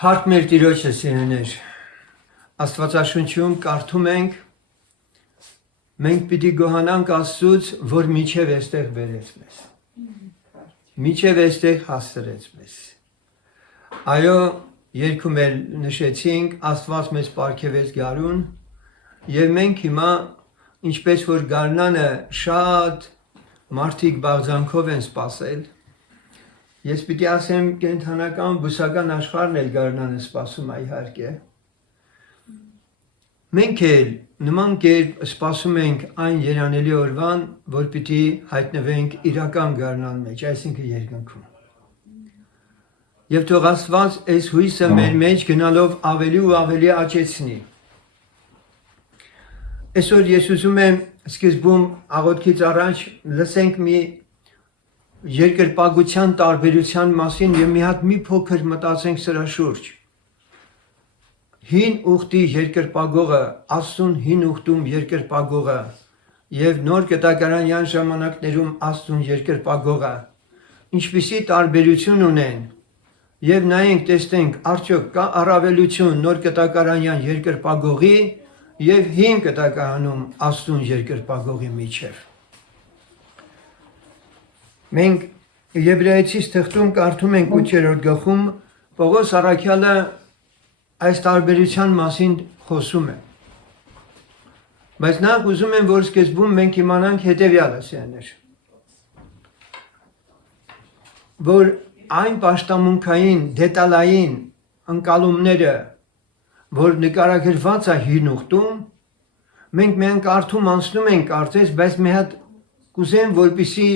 Փառք մեր Տիրոջը սիրելիներ, Աստվածաշնչում կարդում ենք, մենք պիտի գոհանանք Աստծուց, որ միջև էստեղ բերեց մեզ, միջև էստեղ հասցրեց մեզ։ Այո, երգում էլ նշեցինք, Աստված մեզ պարգևեց գարուն, եւ մենք հիմա, ինչպես որ գարնանը շատ մարդիկ բաղձանքով են սպասել, ես պիտի ասեմ կենթանական բուսական աշխարհն էլ գարնանը սպասում է իհարկե։ Մենք էլ նման կերպ սպասում ենք այն երանելի օրվան, որ պիտի հայտնվենք իրական գարնան մեջ, այսինքն երկնքում։ Եվ թող Աստված այս հույսը մեր մեջ գնալով ավելի ու ավելի աճեցնի։ Այսօր ես ուզում եմ սկզբում աղոթքից առաջ լսենք մի երկրպագության տարբերության մասին եւ մի փոքր մտածենք սրա շուրջ։ Հին ուխտի երկրպագողը, Աստծուն հին ուխտում երկրպագողը եւ նոր կտակարանյան ժամանակներում Աստծուն երկրպագողը ինչպիսի տարբերություն ունեն եւ նայենք տեսնենք արդյոք կա առավելություն նոր կտակարանյան երկրպագողի եւ հին կտակարանում Աստծուն երկրպագողի միջև։ Մենք Եբրայեցիս թղթում կարդում ենք 8-րդ գլխում Պողոս առաքյալը այս տարբերության մասին խոսում է։ Բայց նախ ուզում եմ, որ սկզբում մենք իմանանք հետևյալը, սիրելիներ, որ այն պաշտամունքային, դետալային ընկալումները, որ նկարագրված է հին ուխտում, մենք միայն կարդում անցնում ենք կարծես, բայց մի հատ կուզեմ, որպեսզի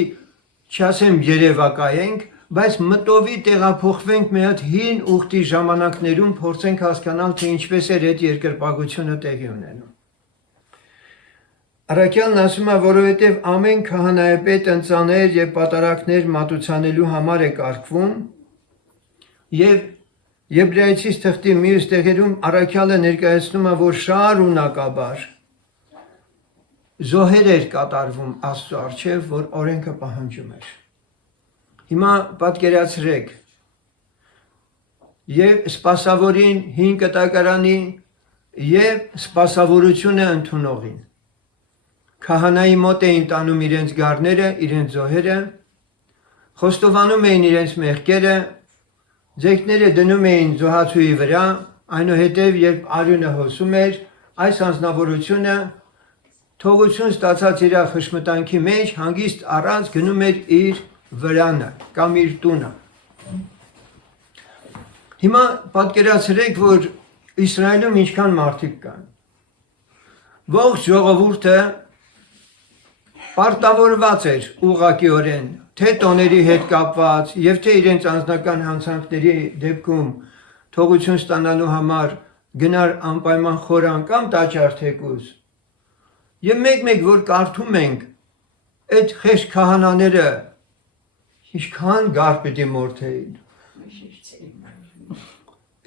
չասեմ երևակայենք, բայց մտովի տեղափոխվենք մի հատ հին ուխտի ժամանակներում փորձենք հասկանալ, թե ինչպես էր այդ երկրպագությունը տեղի ունենում։ Առաքյալն ասում է, որովհետև ամեն քահանայապետ ընծաներ եւ պատարակներ մատուցանելու համար է կարգվում, եւ Եբրայեցիս թղթի մյուս տեղերում առաքյալը ներկայացնում է, որ շարունակաբար զոհեր էր կատարվում Աստծո առջև, որ օրենքը պահանջում էր։ Հիմա պատկերացրեք, եւ սպասավորին հին կտակարանի եւ սպասավորությունը ընդունողին։ Քահանայի մոտ էին տանում իրենց գառները, իրենց զոհերը, խոստովանում էին իրենց մեղքերը, ձեռքները դնում էին զոհացուի վրա, այնուհետև երբ արյունը հոսում էր, այս անձնավորությունը թողություն ստացած իր խշմտանքի մեջ հանգիստ առած գնում էր իր վրանը կամ իր տունը։ Հիմա պատկերացրեք, որ Իսրայելում ինչքան մարդիկ կան։ Ողջ ժողովուրդը պարտավորված էր ուղղակիորեն, թե տոների հետ կապված, եւ թե իրենց անձնական հանցանքների դեպքում թողություն ստանալու համար գնար անպայման խորան կամ տաճար թեկուզ։ Եվ մեկ որ կարդում ենք այդ խեղճ քահանաները ինչքան գար պիտի մորթեին։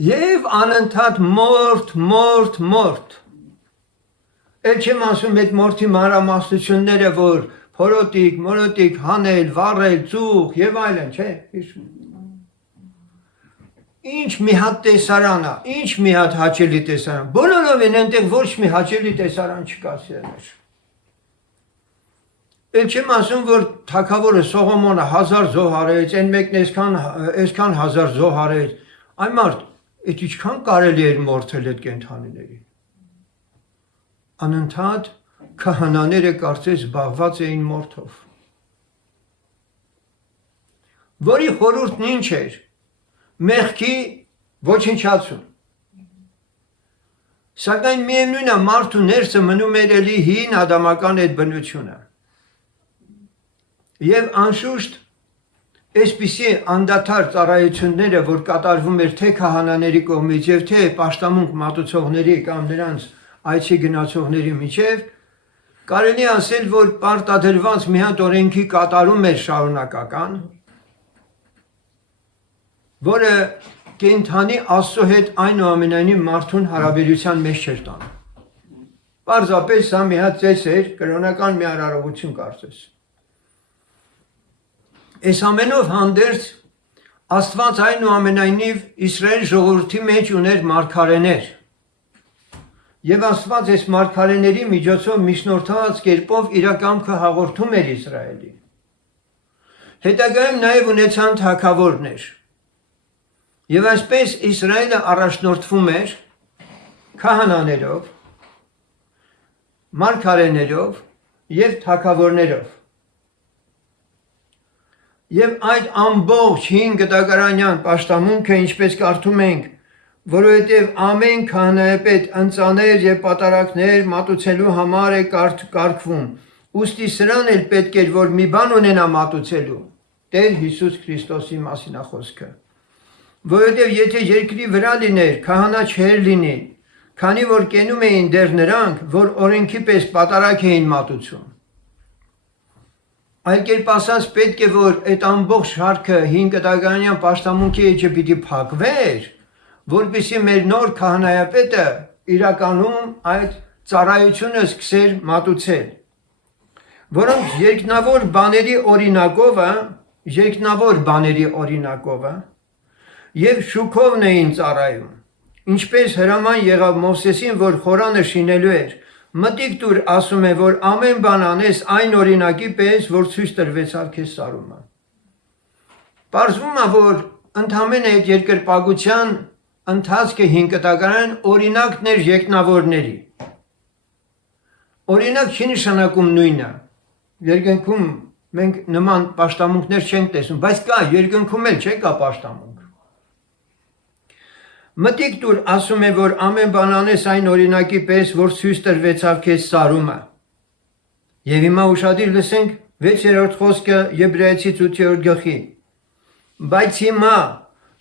Եվ անընդհատ մորթ։ Էլ չեմ ասում այդ մորթի մանրամասնությունները, որ փորոտիկ, հանել, վառել, ծուխ եւ այլն, չէ՞։ Ինչ մի հատ տեսարան է, ինչ մի հատ հաճելի տեսարան, բոլորովին այնտեղ ոչ մի հաճելի տեսարան չկա, սիրելիներ։ Էլ չեմ ասում, որ թագավորը Սողոմոնը 1000 զոհ արեց, այն մեկն այսքան 1000 զոհ արեց, այ մարդ, այդ ինչքան կարելի էր մորթել այդ կենդանիներին։ Անընդհատ քահանաները կարծես զբաղված էին մորթով։ Որի խորհուրդն ինչ էր։ Մեղքի ոչնչացում։ Սակայն միևնույն է մարդու ներսը մնում էր էլի հին ադամական այդ բնությունը։ Եվ անշուշտ այսպիսի անդադար ծառայությունները, որ կատարվում էր թե քահանաների կողմից եւ թե պաշտամունք մատուցողների կամ նրանց այցի գնացողների միջև, կարելի ասել, որ պարտադրված մի հատ օրենքի կատարում էր շարունակական, որը կենդանի Աստծո հետ այնուամենայնիվ մարդուն հարաբերության մեջ չէր տանում։ Պարզապես սա մի հատ ծես էր, կրոնական մի արարողություն կարծես։ Այս ամենով հանդերձ Աստված այնուամենայնիվ Իսրայել ժողովրդի մեջ ուներ մարգարեներ։ Եվ Աստված այս մարգարեների միջոցով միջնորդված կերպով իր կամքը հաղորդում էր Իսրայելին։ Հետագայում նաև ունեցան թագավորներ։ Եվ այսպես Իսրայելը առաջնորդվում էր քահանաներով, մարգարեներով և թագավորներով։ Եվ այդ ամբողջ 5 դագարանյան պաշտամունքը, ինչպես կարդում ենք, որովհետև ամեն քահանայապետ ընծաներ և պատարագներ մատուցելու համար է կարգվում, ուստի սրան էլ պետք էր, որ մի բան ունենա մատուցելու, Տեր Հիսուս Քրիստոսի մասին է խոսքը, որովհետև եթե երկրի վրա լիներ, քահանա չէր լինի, քանի որ կենում էին դեռ նրանք, որ օրենքի պես պատարագ էին մատուցում։ Այլ կերպ ասած, պետք է, որ այդ ամբողջ շարքը 5 դագարանյան պաշտամունքի էջը պիտի փակվեր, որպեսզի մեր նոր քահանայապետը իրականում այդ ծառայությունը սկսեր մատուցել, որոնք երկնավոր բաների օրինակովը և շուքովն էին ծառայում, ինչպես հրաման եղավ Մովսեսին, որ խորանը շինելու էր, մտիկ տուր ասում է, որ ամեն բան անես այն օրինակի պես, որ ցույց տրվեցավ քեզ սարումը։ Պարզվում է, որ ընդամենը այդ երկրպագության ընթացքը 5 դագարան օրինակն էր երկնավորների։ Օրինակ չի նշանակում նույնը։ Երկնքում մենք նման պաշտամունքներ չենք տեսնում, բայց կա, երկնքում էլ չէ կա պաշտամունք։ Մտիկ տուր ասում է, որ ամեն բան անես այն օրինակի պես, որ ցույց տրվեցավ քեզ սարումը։ Եվ հիմա ուշադիր լսենք 6-րդ խոսքը Եբրայեցի 8-րդ գլխի։ Բայց հիմա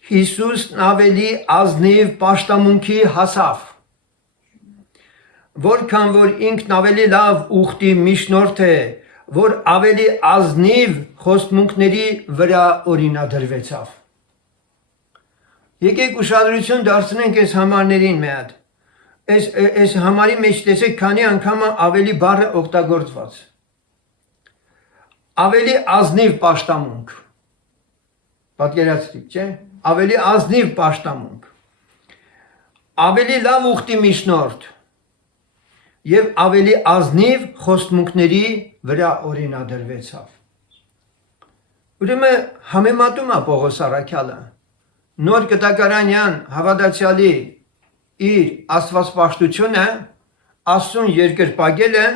Հիսուսն ավելի ազնիվ պաշտամունքի հասավ, որքան որ ինքն ավելի լավ ուխտի միջնորդ է, որ ավելի ազնիվ խոստմունքների վրա օրինադրվեցավ։ Եկեք ուշադրություն դարձնենք այս համարներին մի հատ։ Այս համարի մեջ տեսեք քանի անգամ ավելի բառը օգտագործված։ Ավելի ազնիվ պաշտամունք։ Պատկերացրիք, չէ՞։ Ավելի ազնիվ պաշտամունք։ Ավելի լավ ուխտի միջնորդ և ավելի ազնիվ խոստմունքների վրա օրինադրվեցավ։ Ուրեմն համեմատում է Պողոս առաքյալը նոր կտակարանյան հավատացյալի իր աստվածպաշտությունը, Աստծուն երկրպագելը,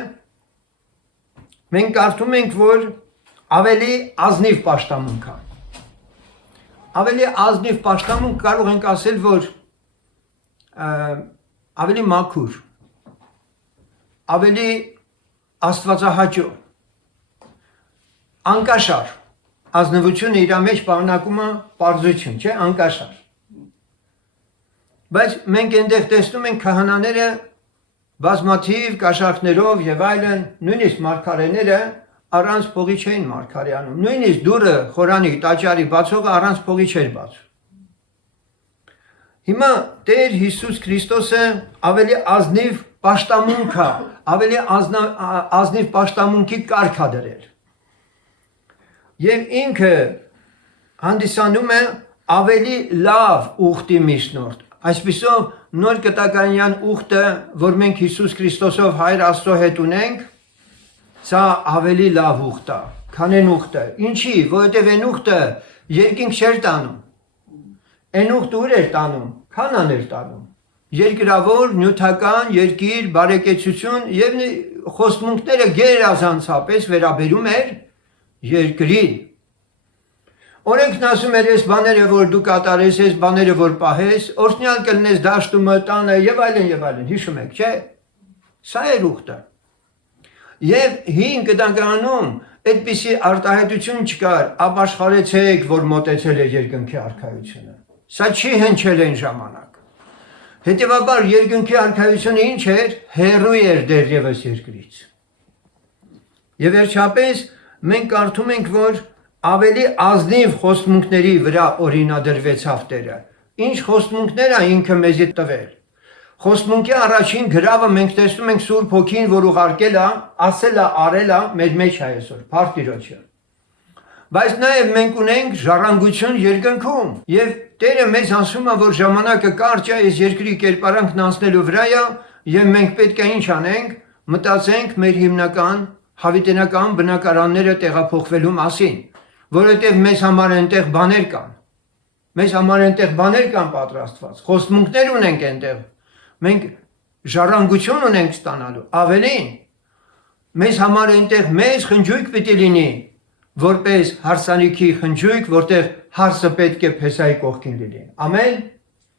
մենք կարդում ենք, որ ավելի ազնիվ պաշտամունք է։ Ավելի ազնիվ պաշտամունք կարող ենք ասել, որ ավելի մաքուր, ավելի աստվածահաճո, անկաշար, ազնվությունը իր մեջ պարունակում է պարզություն, չէ, անկաշար։ Բայց մենք այնտեղ տեսնում ենք քահանաները բազմաթիվ կաշառքներով եւ այլն, նույնիսկ մարգարեները առանց փողի չէին մարգարեանում, նույնիսկ դուրը խորանի տաճարի բացողը առանց փողի չէր բացում։ Հիմա Տեր Հիսուս Քրիստոսը ավելի ազնիվ պաշտամունք է, ավելի ազնիվ պաշտամունքի կարգ է դրել։ Եվ ինքը հանդիսանում է ավելի լավ ուխտի միջնորդ։ Այսպիսով նոր կտակարանյան ուխտը, որ մենք Հիսուս Քրիստոսով Հայր Աստծո հետ ունենք, սա ավելի լավ ուխտ է, քան այն ուխտը։ Ինչի՞, որովհետև այն ուխտը երկինք չէր տանում։ Այն ուխտը ուր էր տանում, Քանան էր տանում։ Երկրավոր, նյութական, երկիր, բարեկեցություն եւ խոստմունքները գերազանցապես վերաբերում էր երկրին։ Օրենքն ասում էր, այս բաները, որ դու կատարես, այս բաները, որ պահես, օրհնյալ կլինես դաշտումը, տանը եւ այլն, հիշում եք, չէ՞։ Սա էր ուխտը։ Եվ 5 դագարանում այդպիսի արտահայտություն չկար, ապաշխարեցեք, որ մոտեցել է երկնքի արքայությունը։ Սա չի հնչել այն ժամանակ։ Հետևաբար երկնքի արքայությունը ինչ էր, հեռու էր դեռևս երկրից։ Եվ վերջապես մենք կարդում ենք, որ ավելի ազնիվ խոստմունքների վրա օրինադրվեցավ Տերը։ Ինչ խոստմունքներ է ինքը մեզի տվել։ Խոստմունքի առաջին գրավը մենք տեսնում ենք Սուրբ Հոգին, որ ուղարկել է, ասել է, արել է մեր մեջ է այսօր, Փառք Տիրոջը։ Բայց նաև մենք ունենք ժառանգություն երկնքում։ Եվ Տերը մեզ ասում է, որ ժամանակը կարճ է այս երկրի կերպարանքն անցնելու վրա է, եւ մենք պետք է ինչ անենք, մտածենք մեր հիմնական հավիտենական բնակարանները տեղափոխվելու մասին, որովհետև մեզ համար այնտեղ բաներ կան։ Մեզ համար այնտեղ բաներ կան պատրաստված, խոստմունքներ ունենք այնտեղ։ Մենք ժառանգություն ունենք ստանալու, ավելին, մեզ համար այնտեղ մեծ խնջույք պիտի լինի, որպես հարսանիքի խնջույք, որտեղ հարսը պետք է փեսայի կողքին լինի։ Ամեն,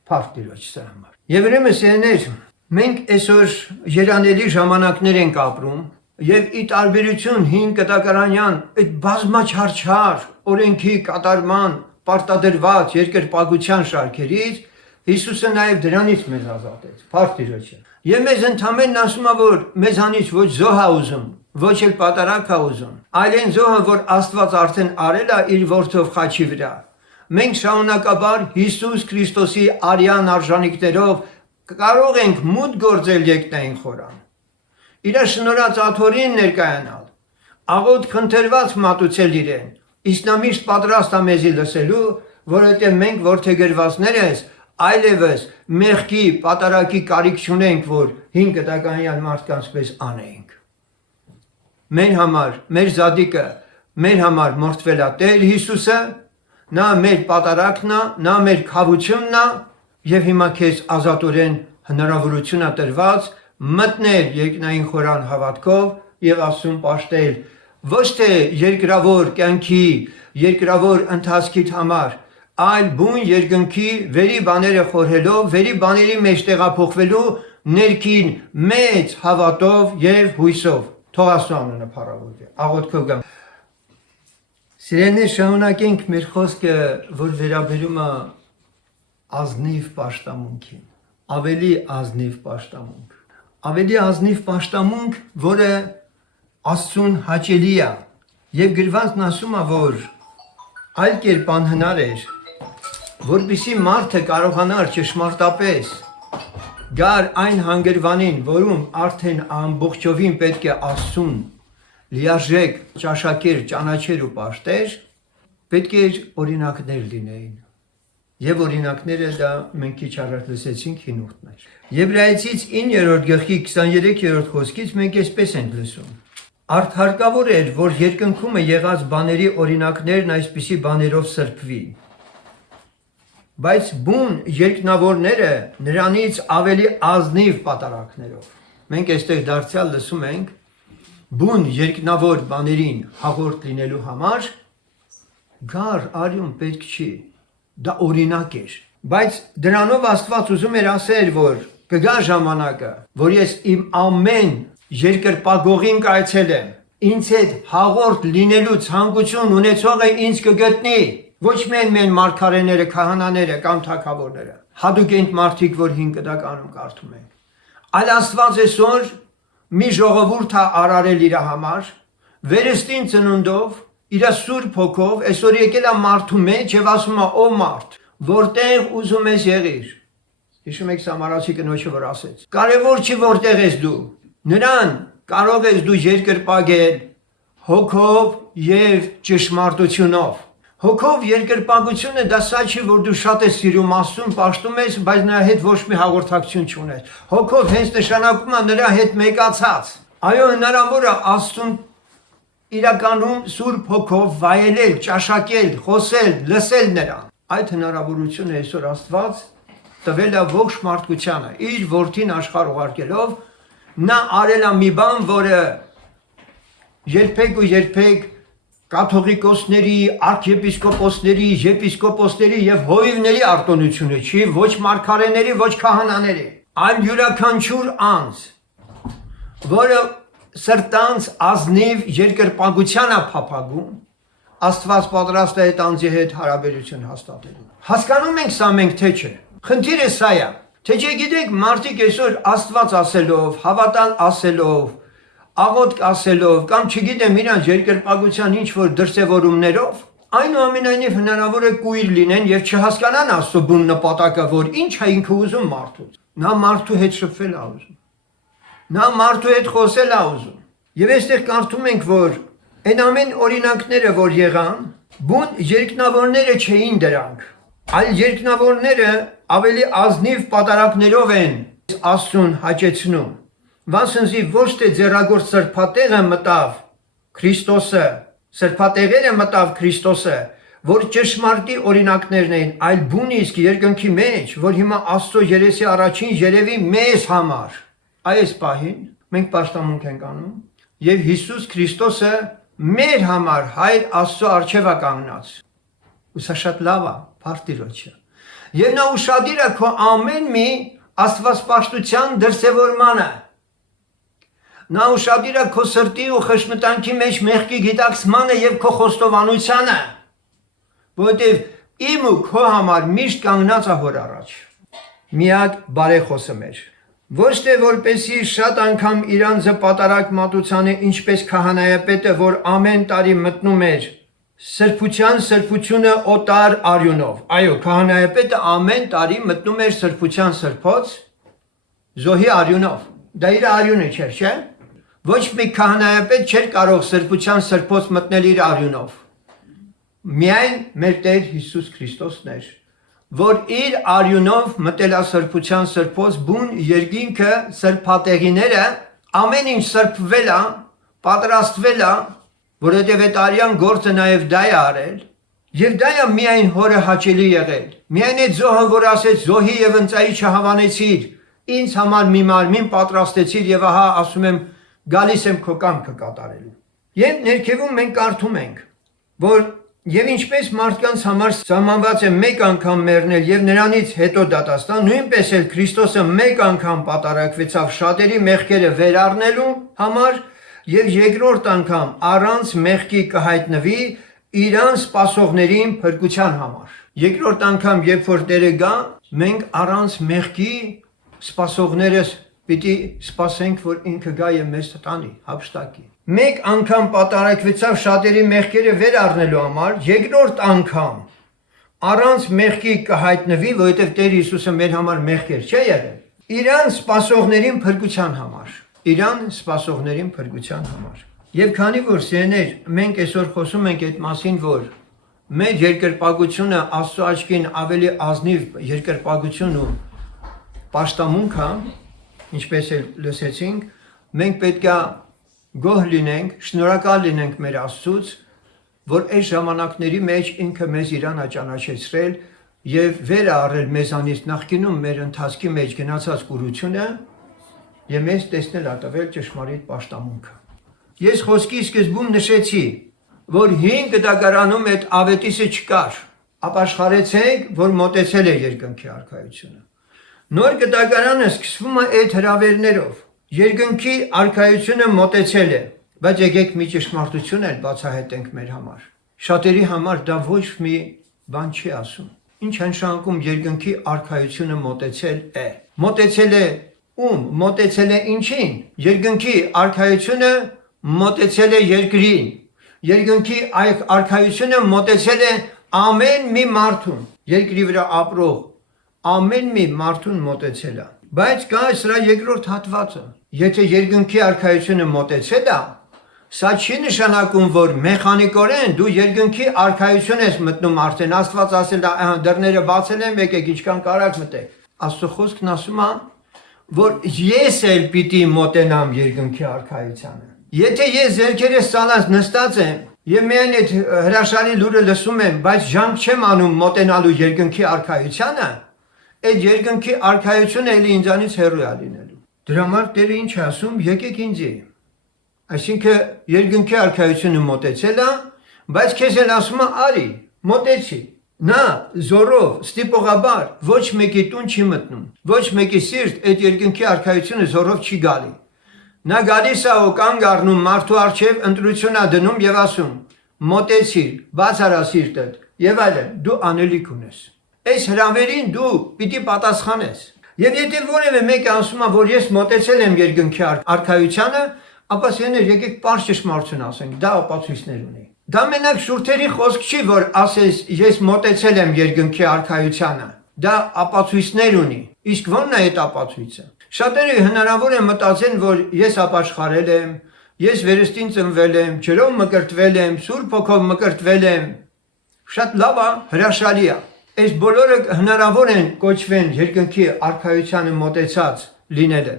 փառք Տիրոջ սրա համար։ Եվ ուրեմն սիրելիներ, մենք այսօր երանելի ժամանակներ ենք ապրում, եւ ի տարբերություն հին կտակարանյան այդ բազմաչարչար օրենքի կատարման պարտադրված երկրպագության շարքերից Հիսուսը նաև դրանից մեզ ազատեց։ Փառք Տիրոջը։ Եվ մեզ ընդհանրեն ասում է, որ մեզանից ոչ զոհ է ուզում, ոչ էլ պատարակ է ուզում, այլ այն զոհը, որ Աստված արդեն արել է իր որդով խաչի վրա։ Մենք շարունակաբար Հիսուս Քրիստոսի արյան արժանիքներով կարող ենք մուտք գործել երկնային խորան։ Իր շնորհած աթոռին ներկայանալ, աղոտ խնդրված մատուցել իրեն, իսլամիստ պատրաստ է մեզի լսելու, որովհետև մենք որդեգրվածներ ես, այլևս մեղքի պատարակի կարիք չունենք, որ հին կտականյան մարդկանց պես անենք։ Մեր համար, մեր զադիկը, մեր համար մորթվել է Տեր Հիսուսը, նա մեր պատարակն է, նա մեր քավությունն է, եւ հիմա քեզ ազատորեն հնարավորություն է տրված մտնել երկնային խորան հավատքով եւ Աստծուն պաշտել ոչ թե երկրավոր կյանքի, երկրավոր ընթացքի համար, այլ բուն երկնքի վերի բաները խորհելով, վերի բաների մեջ տեղափոխվելու ներքին մեծ հավատով եւ հույսով։ Թող Աստծո անունը փառավորվի։ Աղոթքով գամ։ Սիրելիներ, շարունակենք մեր խոսքը, որ վերաբերում է ազնիվ պաշտամունքին, ավելի ազնիվ պաշտամունք։ Ավելի ազնիվ պաշտամունք, որը Աստծուն հաճելի է, եւ գրվածն ասում է, որ այլ կերպ անհնար էր, որպեսզի մարդը կարողանար ճշմարտապես գար այն հանգրվանին, որում արդեն ամբողջովին պետք է Աստծուն լիարժեք ճաշակեր, ճանաչեր ու պաշտեր, պետք է օրինակներ լինեին։ Եվ օրինակները դա մենք քիչ առաջ լսեցինք հին ուխտներ։ Եբրայեցից 9-րդ գլխի 23-րդ խոսքից մենք այսպես ենք լսում. Արդհարկավոր էր, որ երկնքումը եղած բաների օրինակներն այսպիսի բաներով սրբվի։ Բայց բուն երկնավորները նրանից ավելի ազնիվ պատարակներով։ Մենք այստեղ դարձյալ լսում ենք բուն երկնավոր բաներին հաղորդ լինելու համար գար արյուն պետք չի։ Դա օրինակ էր, բայց դրանով Աստված ուզում էր ասել, որ կգա ժամանակը, որ ես իմ ամեն երկրպագողին կայցելեմ, ինձ հետ հաղորդ լինելու ցանկություն ունեցողը ինձ կգտնի, ոչ միայն մեր մարգարեները, քահանաները կամ թագավորները, հատուկ այն մարդիկ, որ հին կտականում կարդում ենք, այլ Աստված այսօր մի ժողովուրդ է արարել իր համար, վերստին ծնունդով, իր սուրբ հոգով, այսօր եկել է մարդու մեջ եւ ասում է՝ «Ո մարդ, որտեղ ուզում ես եղիր»։ Հիշում եք Սամարացի կնոջը, որ ասեց. «Կարևոր չի որտեղ ես դու, նրան կարող ես դու երկրպագել հոգով եւ ճշմարտությունով»։ Հոգով երկրպագությունը դա սա չի, որ դու շատ ես սիրում Աստծուն, պաշտում ես, բայց նրա հետ ոչ մի հաղորդակցություն չունես։ Հոգով հենց նշանակում է նրա հետ մեկացած։ Այո, հնարավոր է Աստծուն իրականում սուրբ հոգով վայելել, ճաշակել, խոսել, լսել նրան։ Այդ հնարավորությունը այսօր Աստված տվել է ողջ մարդկությանը, իր որդին աշխարհ ուղարկելով, նա արել է մի բան, որը երբեք ու երբեք կաթողիկոսների, արքեպիսկոպոսների, եպիսկոպոսների եւ հովիվների արտոնությունը չի, ոչ մարգարեների, ոչ քահանաների, այլ յուրաքանչյուր անձ, որը սրտանց ազնիվ երկրպագության է փափագում, Աստված պատրաստ է այդ անձի հետ հարաբերություն հաստատելու։ Հասկանում ենք սա մենք թե չէ։ Խնդիրը սա է, թե չէ գիտեք, մարդիկ այսօր Աստված ասելով, հավատալ ասելով, աղոթք ասելով կամ չգիտեմ իրանց երկրպագության ինչ որ դրսևորումներով, այնուամենայնիվ հնարավոր է կույր լինեն եւ չհասկանան Աստծո բուն նպատակը, որ ինչ է ինքը ուզում մարդուց։ Նա մարդու հետ շփվել է ուզում։ Նա մարդու հետ խոսել է ուզում։ Եվ այստեղ կարդում ենք, որ այն ամեն օրինակները, որ եղան, Բուն երկնավորները չէին դրանք, այլ երկնավորները ավելի ազնիվ պատարակներով են Աստծուն հաճեցնում։ Վասնզի ոչ թե ձեռագործ սրբատեղը մտավ Քրիստոսը, սրբատեղերը մտավ Քրիստոսը, որ ճշմարտի օրինակներն էին, այլ բուն իսկ երկնքի մեջ, որ հիմա Աստծո երեսի առաջին երևի մեզ համար։ Այս պահին մենք պաշտամունք ենք անում եւ Հիսուս Քրիստոսը մեր համար Հայր Աստծո առջև է կանգնած։ Ու սա շատ լավ է, փառտիրոջը։ Եվ նա ուշադիր է քո ամեն մի աստվածպաշտության դրսևորմանը։ Նա ուշադիր է քո սրտի ու խշմտանքի մեջ մեղքի գիտակցմանը եւ քո խոստովանությանը, որովհետեւ իմ ու քո համար միշտ կանգնած է հոր առաջ։ Միակ բարեխոսը մեր։ Ոչ թե որպեսի շատ անգամ իրանձը պատարակ մատուցանը, ինչպես քահանայապետը, որ ամեն տարի մտնում էր սրբության սրբությունը օտար արյունով։ Այո, քահանայապետը ամեն տարի մտնում էր սրբության սրբոց զոհի արյունով։ Դա իր արյունը չէր, չէ՞։ Ոչ մի քահանայապետ չէր կարող սրբության սրբոց մտնել իր արյունով։ Միայն մեր Տեր Հիսուս Քրիստոսն էր, որ իր արյունով մտել է սրբության սրբոց, բուն երկինքը, սրբատեղիները, ամեն ինչ սրբվել է, պատրաստվել է, որովհետև այդ արյան գործը նաև դա է արել, եւ դա է միայն հորը հաճելի եղել։ Միայն այդ զոհը, որ ասեց զոհի եւ ընծայի չհավանեցիր, ինձ համար մի մարմին պատրաստեցիր եւ ահա ասում եմ գալիս եմ քո կամքը կատարելու։ Եվ ներքևում մենք կարդում ենք, որ եւ ինչպես մարդկանց համար սահմանված է մեկ անգամ մեռնել եւ նրանից հետո դատաստան, նույնպես էլ Քրիստոսը մեկ անգամ պատարակվեցավ շատերի մեղքերը վերառնելու համար եւ երկրորդ անգամ առանց մեղքի կհայտնվի իրան սպասողներին փրկության համար։ Երկրորդ անգամ, երբ որ Տերը գա, մենք առանց մեղքի սպասողներս պիտի սպասենք, որ ինքը գա եւ մեզ տանի, հափշտակի։ Մեկ անգամ պատարակվեցավ շատերի մեղքերը վերառնելու համար, երկրորդ անգամ առանց մեղքի կհայտնվի, որովհետև Տեր Հիսուսը մեր համար մեղքեր չէ եղել, իրան սպասողներին փրկության համար։ Իրան սպասողներին փրկության համար։ Եվ քանի որ սիրելիներ, մենք այսօր խոսում ենք այդ մասին, որ մեր երկրպագությունը Աստծո աչքին ավելի ազնիվ երկրպագություն ու պաշտամունք է, ինչպես էլ լսեցինք, մենք պետք է գոհ լինենք, շնորհակալ լինենք մեր Աստծուց, որ այս ժամանակների մեջ ինքը մեզ իրան է ճանաչեցրել եւ վեր է առել մեզանից նախկինում մեր ընթացքի մեջ գնացած կուրությունը եւ մեզ տեսնել է տվել ճշմարիտ պաշտամունքը։ Ես խոսքի սկզբում նշեցի, որ 5 դագարանում այդ ավետիսը չկար, ապաշխարեցեք, որ մոտեցել է երկնքի արքայությունը։ Նոր գդագարանը սկսվում է այդ հրավերներով։ Երկնքի արքայությունը մոտեցել է, բայց եկեք մի ճշմարտություն էլ բացահայտենք մեր համար։ Շատերի համար դա ոչ մի բան չի ասում։ Ինչ նշանակում երկնքի արքայությունը մոտեցել է։ Մոտեցել է ում, մոտեցել է ինչին։ Երկնքի արքայությունը մոտեցել է երկրին։ Երկնքի արքայությունը մոտեցել է ամեն մի մարդուն, երկրի վրա ապրող ամեն մի մարդուն մոտեցել է։ Բայց կա սրա երկրորդ հատվածը։ Եթե երկնքի արքայությունը մոտեցել է, սա չի նշանակում, որ մեխանիկորեն դու երկնքի արքայություն ես մտնում արդեն։ Աստված ասել է, դռները բացել եմ, եկեք ինչքան կարաք մտեք։ Աստծո խոսքն ասում է, որ ես էլ պիտի մոտենամ երկնքի արքայությանը։ Եթե ես ձեռքերս ցալած նստած եմ եւ միայն այդ հրաշալի լուրը լսում եմ, բայց ջանք չեմ անում մոտենալու երկնքի արքայությանը, այդ երկնքի արքայությունը էլի ինձանից հեռու է լինելու։ Դրա համար Տերը ինչ ասում, եկեք ինձի։ Այսինքն երկնքի արքայությունը մոտեցել է, բայց քեզ էլ ասում է արի, մոտեցի։ Նա զորով, ստիպողաբար ոչ մեկի տուն չի մտնում, ոչ մեկի սիրտ այդ երկնքի արքայությունը զորով չի գալի։ Նա գալիս է ու կանգ առնում մարդու առջև, ընտրություն է դնում եւ ասում. մոտեցիր, բաց արա սիրտդ եւ այլն, դու անելիք ունես։ Այս հրավերին դու պիտի պատասխանես։ Եվ եթե որևէ մեկը ասում է, որ ես մոտեցել եմ երկնքի արքայությանը, ապա սերներ եկեք պարզ ճշմարտություն ասենք, դա ապացույցներ ունի։ Դա մենակ շուրթերի խոսք չի, որ ասես ես մոտեցել եմ երկնքի արքայությանը։ Դա ապացույցներ ունի։ Իսկ ո՞րն է այդ ապացույցը։ Շատերը հնարավոր է մտածեն, որ ես ապաշխարել եմ, ես վերստին ծնվել եմ, ջրով մկրտվել եմ, Սուրբ Հոգով մկրտվել եմ, Շատ լավ է, հրաշալի է։ Այս բոլորը հնարավոր են կոչվեն երկնքի արքայությանը մոտեցած լինելը։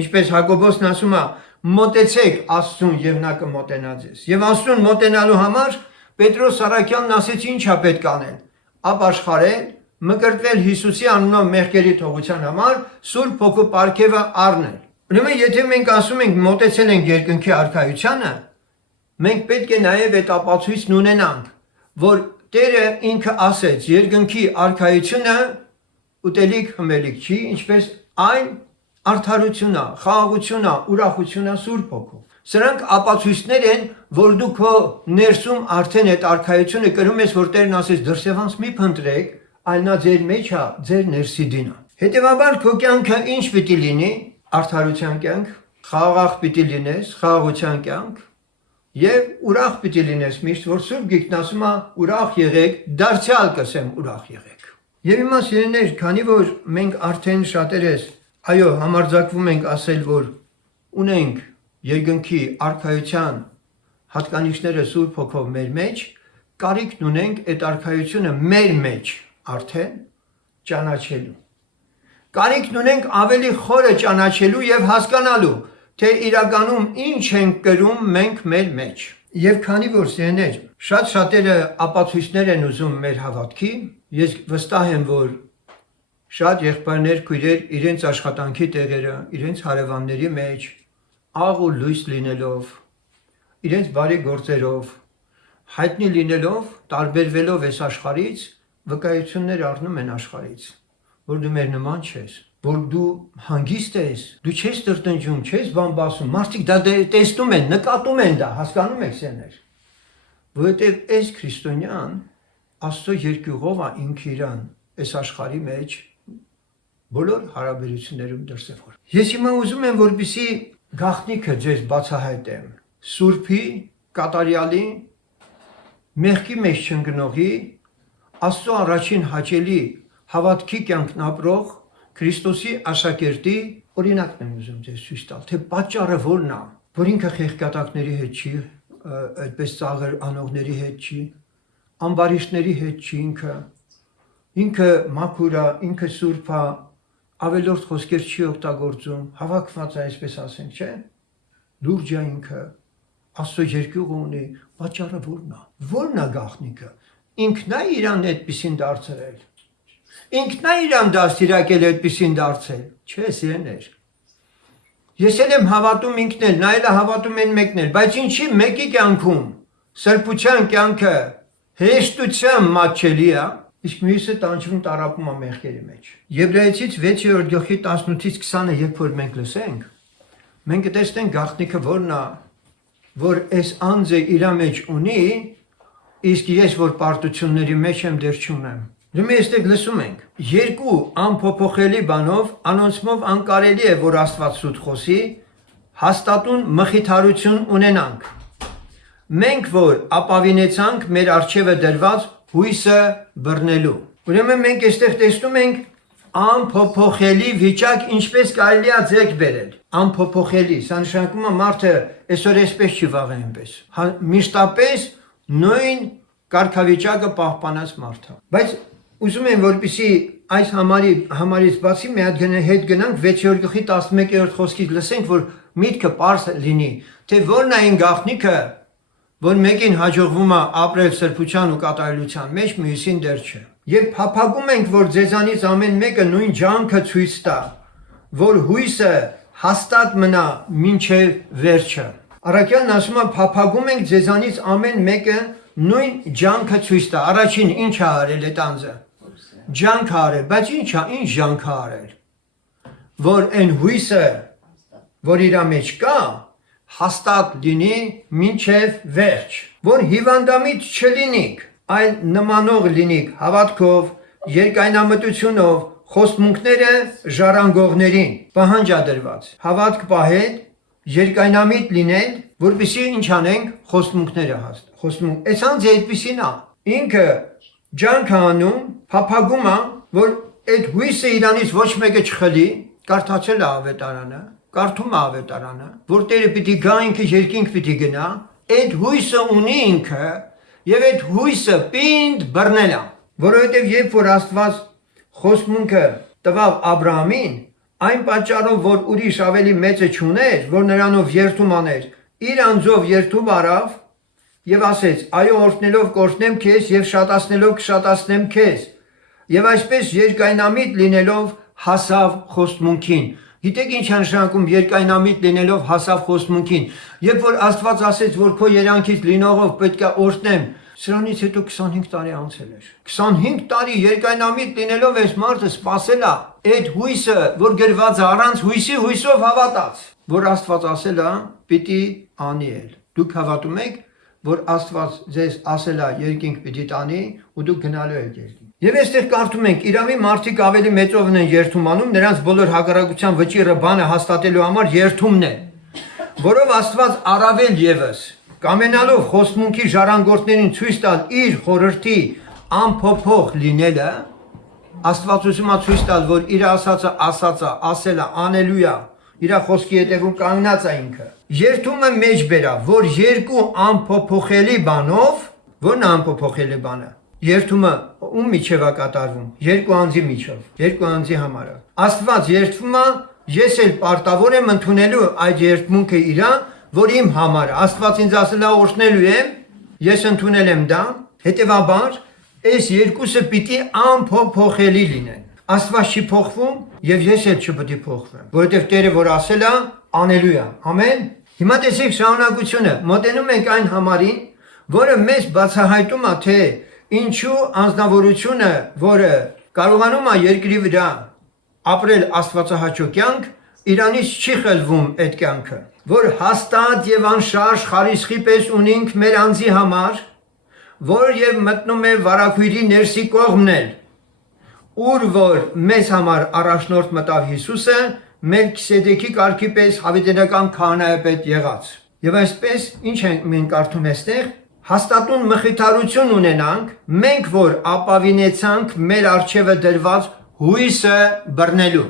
Ինչպես Հակոբոսն ասում է, մոտեցեք Աստծուն եւ նա կմոտենա ձեզ։ Եվ Աստծուն մոտենալու համար Պետրոս Սարաքյանն ասեց ինչ է պետք անել։ Ապաշխարել, մկրտվել Հիսուսի անունով մեղքերի թողության համար, Սուրբ Հոգու պարգևը առնել։ Ուրեմն եթե մենք ասում ենք մոտեցել ենք երկնքի արքայությանը, մենք պետք է նաև այդ ապացույցն ունենանք, որ Տերը ինքը ասեց, երկնքի արքայությունը ուտելիք հմելիք չի, ինչպես այն արդարություն է, խաղաղություն է, ուրախություն է Սուրբ Հոգով։ Սրանք ապացույցներ են, որ դու քո ներսում արդեն այդ արքայությունը կրում ես, որ Տերն ասեց դրսևանց մի փնտրեք, այլ նա ձեր մեջ է, ձեր ներսի դինը։ Հետևաբար քո կյանքը ինչ պիտի լինի, արդարության կյանք, խաղաղ պիտի լինես, խաղաղության կյանք եւ ուրախ պիտի լինես միշտ, որ Սուրբ Գիրքն ասում է ուրախ եղեք, դարձյալ կսեմ ուրախ եղեք։ Եվ հիմա սիրելիներ, քանի որ մենք արդեն շատերս, այո, համարձակվում ենք ասել, որ ունենք երկնքի արքայության հատկանիշները Սուրբ Հոգով մեր մեջ, կարիքն ունենք այդ արքայությունը մեր մեջ արդեն ճանաչելու։ Կարիքն ունենք ավելի խորը ճանաչելու եւ հասկանալու, թե իրականում ինչ ենք կրում մենք մեր մեջ։ Եվ քանի որ սիրելիներ, շատերը ապացույցներ են ուզում մեր հավատքի, ես վստահ եմ, որ շատ եղբայրներ, քույրեր իրենց աշխատանքի տեղերը, իրենց հարևանների մեջ աղ ու լույս լինելով, իրենց բարի գործերով, հայտնի լինելով, տարբերվելով այս աշխարհից, վկայություններ առնում են աշխարհից, որ դու մեր նման չես, որ դու հանգիստ ես, դու չես տրտնջում, չես բամբասում, մարդիկ դա տեսնում են, նկատում են դա, հասկանում եք սերներ, որովհետև այս քրիստոնյան Աստծո երկյուղով է ինքը իրան այս աշխարհի մեջ բոլոր հարաբերություններում դրսևոր։ Ես հիմա ուզում եմ, որպեսզի գաղտնիքը ձեզ բացահայտեմ, Սուրբի, կատարյալի, մեղքի մեջ չընկնողի, Աստծո առաջին հաճելի հավատքի կյանքն ապրող Քրիստոսի աշակերտի օրինակն եմ ուզում ձեզ ցույց տալ, թե պատճառը որն է, որ ինքը խեղճատակների հետ չի, այդպես ծաղր անողների հետ չի, ամբարիշտների հետ չի ինքը մաքուր է, ինքը սուրբ է, ավելորդ խոսքեր չի օգտագործում, հավաքված է, այսպես ասենք, չէ՞, լուրջ է ինքը, Աստծո երկյուղ ունի, պատճառը որն է գաղտնիքը, ինքն է իրան այդպեսին դարձրել, ինքն է իրան դաստիարակել այդպեսին դարձել, չէ՞ սիրելիներ։ Ես եմ հավատում ինքն էլ, նա էլ է հավատում են մեկն էլ, բայց ինչի մեկի կյանքում սրբության կյանքը հեշտությամբ մատչելի է, իսկ մյուսը տանջվում տարապում է մեղքերի մեջ։ Եբրայեցից 6-րդ գլխի 18-ից 20-ը երբ որ մենք լսենք, մենք կտեսնենք գաղտնիքը որն է, որ այս անձը իր մեջ ունի, իսկ ես որ պարտությունների մեջ եմ դեռ չունեմ։ Դու այստեղ լսում ենք, երկու անփոփոխելի բանով, անոնցմով անկարելի է, որ Աստված սուտ խոսի, հաստատուն մխիթարություն ունենանք։ Մենք որ ապավինեցանք մեր առջևը դրված հույսը բռնելու։ Ուրեմն մենք այստեղ տեսնում ենք անփոփոխելի վիճակ ինչպես կարելի է ձեռք բերել։ Անփոփոխելի, սա նշանակում է մարդը այսօր այսպես չի վաղ այնպես։ Միշտապես նույն կարգավիճակը պահպանած մարդ է։ Բայց ուզում եմ որպեսզի այս համարից բացի մի հատ հետ գնանք 6-րդ գլխի 11-րդ խոսքից լսենք, որ միտքը պարզ լինի, թե որն է այն գաղտնիքը, որ մեկին հաջողվում է ապրել սրբության ու կատարելության մեջ, մյուսին դեռ չէ։ Եվ փափագում ենք, որ ձեզանից ամեն մեկը նույն ջանքը ցույց տա, որ հույսը հաստատ մնա մինչև վերջը։ Առաքյալն ասում է, փափագում ենք ձեզանից ամեն մեկը նույն ջանքը ցույց տա։ Առաջին ինչ է արել այդ անձը։ Ջանք արել, բայց ինչ ջանք արել, որ այն հույսը, որ իր մեջ կա, հաստատ լինի մինչև վերջ, որ հիվանդամիտ չլինիք, այլ նմանող լինիք հավատքով, երկայնամտությունով, խոստմունքները ժառանգողներին, պահանջադրված, հավատք պահել, երկայնամիտ լինել, որպեսզի ինչ անենք, խոստմունքները հաստ։ Այս անձը այդպեսին է, ինքը ջանք անում, փափագում է, որ այդ հույսը իրանից ոչ մեկը չխլի, կարդացել է ավետարանը, կարդում է ավետարանը, որ Տերը պիտի գա, ինքը երկինք պիտի գնա, այդ հույսը ունի ինքը Եվ այդ հույսը պինդ բռնել է, որովհետև երբ որ Աստված խոստմունքը տվավ Աբրահամին, այն պատճառով որ ուրիշ ավելի մեծը չուներ, որ նրանով երթում աներ, իր անձով երթում արավ եւ ասեց. այո, օրհնելով կօրհնեմ քեզ եւ շատացնելով կշատացնեմ քեզ։ Եվ այսպես երկայնամիտ լինելով հասավ խոստմունքին։ Գիտեք ինչ է նշանակում երկայնամիտ լինելով հասավ խոստմունքին։ Երբ որ Աստված ասեց, որ քո երանքից լինողով պետք է օրհնեմ, սրանից հետո 25 տարի անցել էր։ 25 տարի երկայնամիտ լինելով այս մարդը սпасել է այդ հույսը, որ գրված է առանց հույսի, հույսով հավատաց, որ Աստված ասել է, պիտի անի էլ։ Դուք հավատում եք, որ Աստված ձեզ ասել է երկինք պիտի տանի ու դուք գնալու եք երկինք։ Եվ այստեղ կարդում ենք իրավի մարդիկ ավելի մեծով են երթում անում, նրանց բոլոր հակառակության վճիռը բանը հաստատելու համար երթումն է, որով Աստված առավել եւս կամենալով խոստմունքի ժառանգորդներին ցույց տալ իր խորհրդի անփոփոխ լինելը, Աստված ուզում է ցույց տալ, որ իր ասածը ասել է, անելույա, իր խոսքի հետևում կանգնած է ինքը։ Երթումը մեջ բերավ, որ երկու անփոփոխելի բանով, որն է անփոփոխելի բանը։ Երթումը ում միջև է կատարվում, երկու անձի միջով, երկու անձի համար։ Աստված երթվում է, ես էլ պարտավոր եմ ընդունելու այդ երթմունքը իրա, որ իմ համար է։ Աստված ինձ ասել է օրհնելու եմ, ես ընդունել եմ դա, հետևաբար այս երկուսը պիտի անփոփոխելի լինեն։ Աստված չի փոխվում եւ ես էլ չպետք է փոխվեմ, որովհետեւ Տերը որ ասել է, անելու է։ Ամեն։ Հիմա տեսեք շարունակությունը, մոտենում ենք այն համարին, որը մեզ բացահայտում է, թե ինչու անձնավորությունը, որը կարողանում է երկրի վրա ապրել աստվածահաճո կյանք, Իրանից չի խլվում այդ կյանքը, որ հաստատ եւ անշարժ խարիսխի պես ունենք մեր անձի համար, որ եւ մտնում է վարակույրի ներսի կողմն էլ, ուր որ մեզ համար առաջնորդ մտավ Հիսուսը, Մելքիսեդեկի կարգի պես հավիտենական քահանայապետ եղած։ Եվ այսպես ինչ ենք կարդում այստեղ, հաստատուն մխիթարություն ունենանք, մենք որ ապավինեցանք մեր առջևը դրված հույսը բռնելու։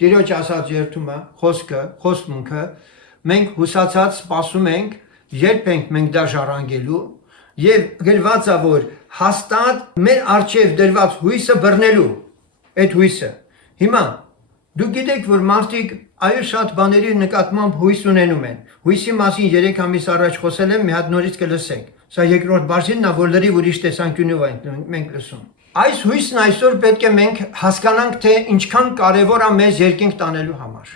Տիրոջ ասած երթումը, խոսքը, խոստմունքը, մենք հուսացած սպասում ենք, երբ ենք մենք դա ժառանգելու, եւ գրված է, որ հաստատ մեր առջև դրված հույսը բռնելու, այդ հույսը։ Հիմա դուք գիտեք, որ մարդիկ այո շատ բաների նկատմամբ հույս ունենում են։ Հույսի մասին 3 ամիս առաջ խոսել եմ, մի հատ նորից կլսենք։ Սա երկրորդ բաժինն է, որ լրիվ ուրիշ տեսանկյունով ենք լսում։ Այս հույսն այսօր պետք է մենք հասկանանք, թե ինչքան կարևոր է մեզ երկինք տանելու համար։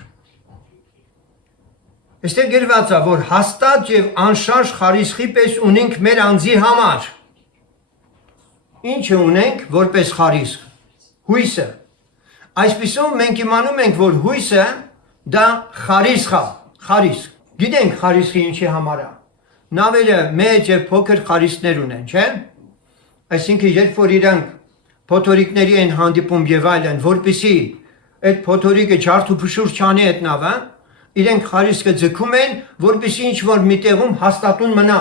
Այստեղ գրված է, որ հաստատ եւ անշարժ խարիսխի պես ունենք մեր անձի համար։ Ինչը ունենք որպես խարիսխ։ Հույսը։ Այսպիսով մենք իմանում ենք, որ հույսը դա խարիսխ է, խարիսխ։ Գիտենք խարիսխի ինչի համար է։ Նավերը մեծ եւ փոքր խարիսխներ ունեն, չէ՞։ Այսինքն երբ որ իրանք փոթորիկների են հանդիպում եւ այլն, որպիսի այդ փոթորիկը ջարդուփշուր չանի այդ նավը, իրենք խարիսխը ձգում են, որպիսի ինչ որ միտեղում հաստատուն մնա։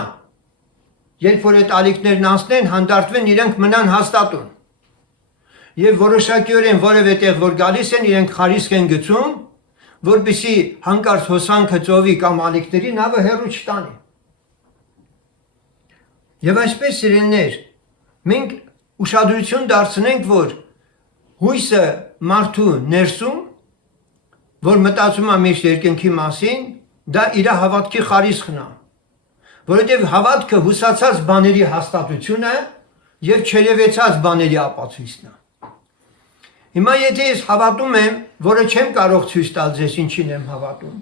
Երբ որ այդ ալիքներն անցնեն, հանդարտվեն, իրենք մնան հաստատուն։ Եվ որոշակիորեն որևէ տեղ որ գալիս են, իրենք խարիսխ են գցում, որպիսի հանկարծ հոսանքը ծովի կամ ալիքների նավը հեռու չտանի։ Եվ այսպես սիրելիներ, մենք ուշադրություն դարձնենք, որ հույսը մարդու ներսում, որ մտածում է միշտ երկնքի մասին, դա իր հավատքի խարիսխն է, որովհետև հավատքը հուսացած բաների հաստատությունը եւ չերևեցած բաների ապացույցն է։ Հիմա եթե ես հավատում եմ, որը չեմ կարող ցույց տալ ձեզ ինչին եմ հավատում,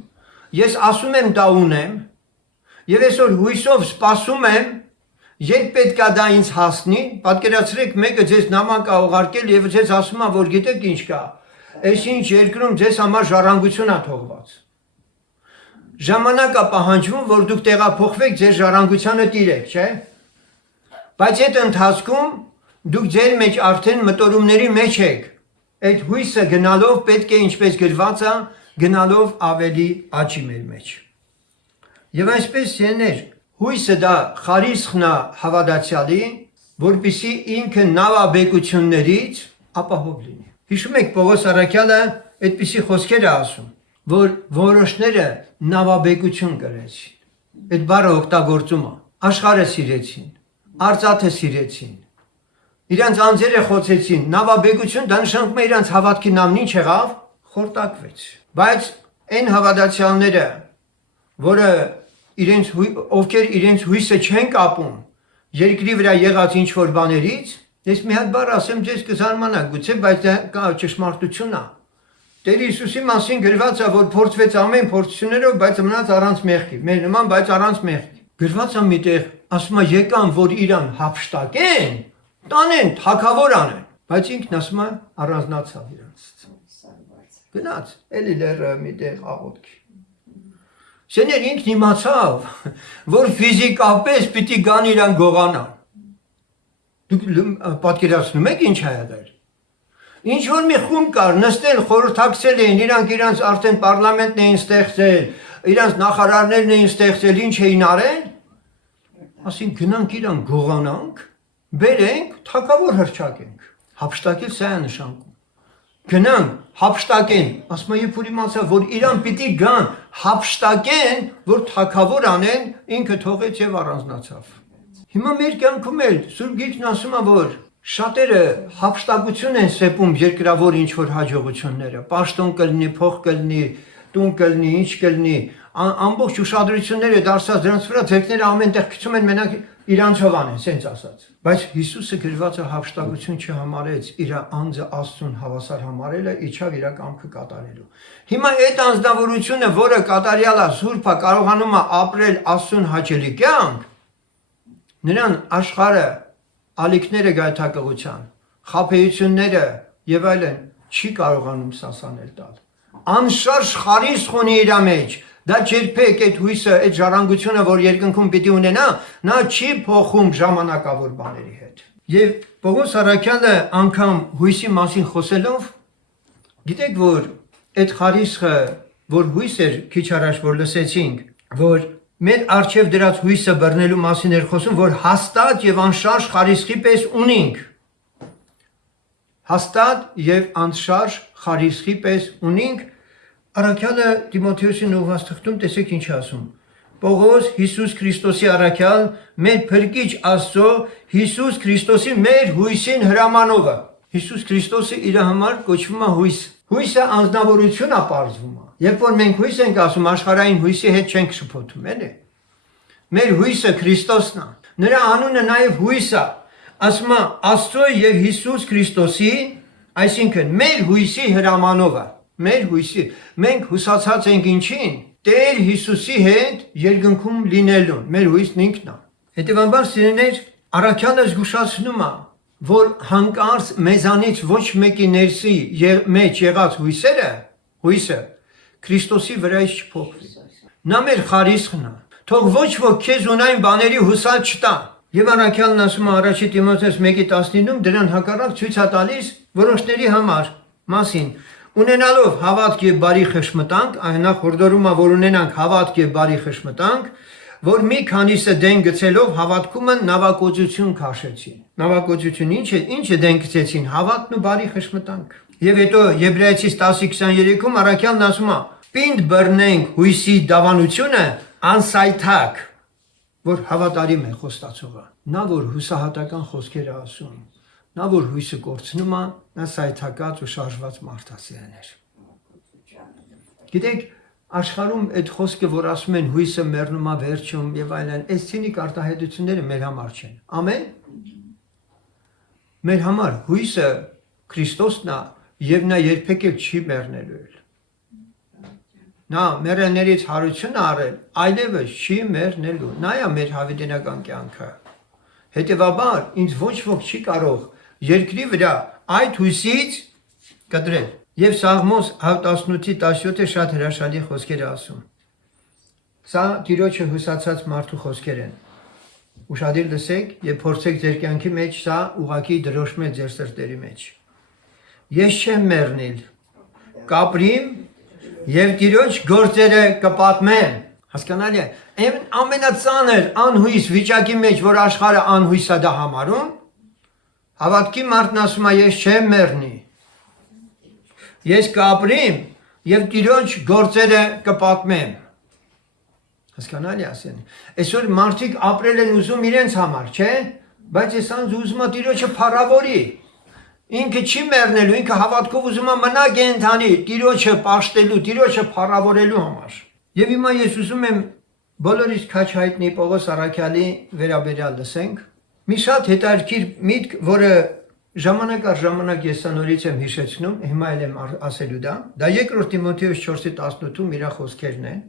ես ասում եմ դա ունեմ, եւ այսօր հույսով սպասում եմ, երբ պետք է դա ինձ հասնի, պատկերացրեք մեկը ձեզ նամակ է ուղարկել եւ ձեզ ասում է, որ գիտեք ինչ կա, այսինչ երկրում ձեզ համար ժառանգություն է թողված։ Ժամանակ է պահանջվում, որ դուք տեղափոխվեք ձեր ժառանգությանը տիրեք, չէ՞։ Բայց այդ ընթացքում դուք ձեր մեջ արդեն մտորումների մեջ եք։ Այդ հույսը գնալով պետք է ինչպես գրված է, գնալով ավելի աճի մեր մեջ։ Եվ այսպես եղներ, հույսը դա խարիսխն է հավատացյալի, որպիսի ինքը նավաբեկություններից ապահով լինի։ Հիշում եք Պողոս առաքյալը այդպիսի խոսքեր է ասում, որ որոշները նավաբեկություն կրեցին։ Այդ բառը օգտագործում է, աշխարհը սիրեցին, արծաթը սիրեցին, իրանց անձերը խոցեցին, նավաբեկություն, դա նշանակում է իրանց հավատքի նամն ինչ եղավ, խորտակվեց։ Բայց այն հավատացյալները, ովքեր իրենց հույսը չեն կապում երկրի վրա եղած ինչ որ բաներից, ես մի հատ բառ ասեմ ձեզ կզարմանաք գուցե, բայց դա ճշմարտություն է։ Տեր Հիսուսի մասին գրված է, որ փորձվեց ամեն փորձություններով, բայց մնաց առանց մեղքի, մեր նման, բայց առանց մեղքի։ Գրված է միտեղ, ասում է եկան, որ իրան հափշտակեն, տանեն, թագավոր անեն, բայց ինքն ասում է առանձնացավ իրանցից։ Գնաց, էլի լերը միտեղ աղոտքի։ Շեներ ինքն իմացավ, որ ֆիզիկապես պիտի գան իրան գողանան։ Դուք պատկերացնում եք ինչ է եղել։ Ինչ որ մի խումբ կար, նստել, խորհրդակցել էին, իրանք իրանց արդեն պարլամենտն էին ստեղծել, իրանց նախարարներն էին ստեղծել, ինչ էին արել, ասին գնանք իրան գողանանք, բերենք, թագավոր հռչակենք, հափշտակել սա է նշանակում, գնանք, հափշտակեն, ասում է երբ որ իմացավ, որ իրան պիտի գան, հափշտակեն, որ թագավոր անեն, ինքը թողեց եւ առանձնացավ։ Հիմա մեր կյանքում էլ Սուրբ Գիրքն ասում է, որ շատերը հափշտակություն են սեպում երկրավոր ինչ որ հաջողությունները, պաշտոն կլինի, փող կլինի, տուն կլինի, ինչ կլինի, ամբողջ ուշադրությունները դարձած դրանց վրա ձերքները ամենտեղ գցում են մենակ իրանցով անեն, սենց ասած։ Բայց Հիսուսը գրված է հափշտակություն չհամարեց, իր անձը Աստծուն հավասար համարելը իջավ իր կամքը կատարելու։ Հիմա այդ անձնավորությունը, որը կատարյալ է, սուրբ է, կարողանում է ապրել Աստծուն հաճելի կյանք, նրան աշխարհը ալիքները գայթակղության, խաբեությունները եւ այլն չի կարողանում սասանել տալ։ Անշարժ խարիսխ ունի իր մեջ, դա երբեք այդ հույսը, այդ ժառանգությունը, որ երկնքում պիտի ունենա, նա չի փոխում ժամանակավոր բաների հետ։ Եվ Պողոս առաքյալը անգամ հույսի մասին խոսելով, գիտեք որ այդ խարիսխը, որ հույս էր քիչ առաջ որ լսեցինք, որ մեր արջև դրած հույսը բռնելու մասին էր խոսում, որ հաստատ եւ անշարժ խարիսխի պես ունենք։ Հաստատ եւ անշարժ խարիսխի պես ունենք։ Առաքյալը Տիմոթեոսին ուղղված թղթում տեսեք ինչ ասում։ Պողոս Հիսուս Քրիստոսի առաքյալ, մեր փրկիչ Աստծո, Հիսուս Քրիստոսի մեր հույսին հրամանովը։ Հիսուս Քրիստոսը իր համար կոչվում է հույս։ Հույսը անձնավորություն է պարզվում։ Երբ որ մենք հույս ենք ասում, աշխարհային հույսի հետ չենք շփոթում, էլի։ Մեր հույսը Քրիստոսն է։ Նրա անունը նաև հույս է։ Ասում է Աստծո եւ Հիսուս Քրիստոսի, այսինքն մեր հույսի հրամանովը։ Մեր հույսի։ Մենք հուսացած ենք ինչին։ Տեր Հիսուսի հետ երկնքում լինելուն։ Մեր հույսն ինքն է։ Հետևաբար սիրելիներ, առաքյալը զգուշացնում է, որ հանկարծ մեզանից ոչ մեկի ներսի մեջ եղած հույսը Քրիստոսի վրայից չփոխվի։ Նա մեր խարիսխն է։ Թող ոչ ոք քեզ ունայն բաների հուսալ չտա։ Եվ առաքյալն ասում է առաջի Տիմոթեոս 1:19-ում դրան հակառակ ցույց է տալիս որոշների համար մասին ունենալով հավատք եւ բարի խշմտանք, այնա խորդորում է որ ունենանք հավատք եւ բարի խշմտանք, որ մի քանիսը դեն գցելով հավատքումը նավակոծություն քաշեցին։ Նավակոծություն ինչ է դեն գցեցին, հավատն ու բարի խշմտանք։ Եվ հետո Եբրայեցիս 10:23-ում առաքյալն ասում է. «Պինդ բռնենք հույսի դավանությունը անսայթակ, որ հավատարիմ է խոստացողը»։ Նա որ հուսահատական խոսքեր է ասում, նա որ հույսը կորցնում է, նա սայթակած ու շարժված մարդասիրներ։ Գիտեք, աշխարհում այդ խոսքը, որ ասում են հույսը մեռնում է վերջում եւ այլն, այս ցինիկ արտահայտությունները մեր համար չեն։ Ամեն։ Մեր համար հույսը Քրիստոսն է եւ նա երբեք չի մեռնելու։ Նա մեռելներից հարություն արել, այլևս չի մեռնելու։ Նա է մեր հավիտենական կյանքը։ Հետևաբար ինձ ոչ ոք չի կարող երկրի վրա այդ հույսից կտրել։ Եվ Սաղմոս 118:17-ը շատ հրաշալի խոսքեր է ասում։ Սա Տիրոջը հուսացած մարդու խոսքեր են։ Ուշադիր լսեք եւ փորձեք ձեր կյանքի մեջ սա ուղակի դրոշմել ձեր սրտերի մեջ։ Ես չեմ մեռնել, կապրիմ եւ Տիրոջ գործերը կպատմեմ։ Հասկանալի է։ Ամենածանր անհույս վիճակի մեջ, որ աշխարհը անհույս է դա համարում, հավատքի մարդն ասում է ես չեմ մեռնի։ Ես կապրիմ եւ Տիրոջ գործերը կպատմեմ։ Հասկանալի ասեն։ Այսօր մարդիկ ապրել են ուզում իրենց համար, չէ՞։ Բայց ես անձ ուզում եմ Տիրոջը փառավորի։ Ինքը չի մեռնելու, ինքը հավատքով ուզում է մնա կենդանի, Տիրոջը պաշտելու, Տիրոջը փառավորելու համար։ Եվ հիմա ես ուզում եմ բոլորիս քաչ հայտնի Պողոս Առաքյալի վերաբերյալ լսենք։ Մի շատ հետաքրքիր միտք, որը ժամանակ առ ժամանակ ես նորից եմ հիշեցնում, հիմա էլ եմ ասելու դա։ Դա 2 Տիմոթեոս 4:18-ում իր խոսքերն են,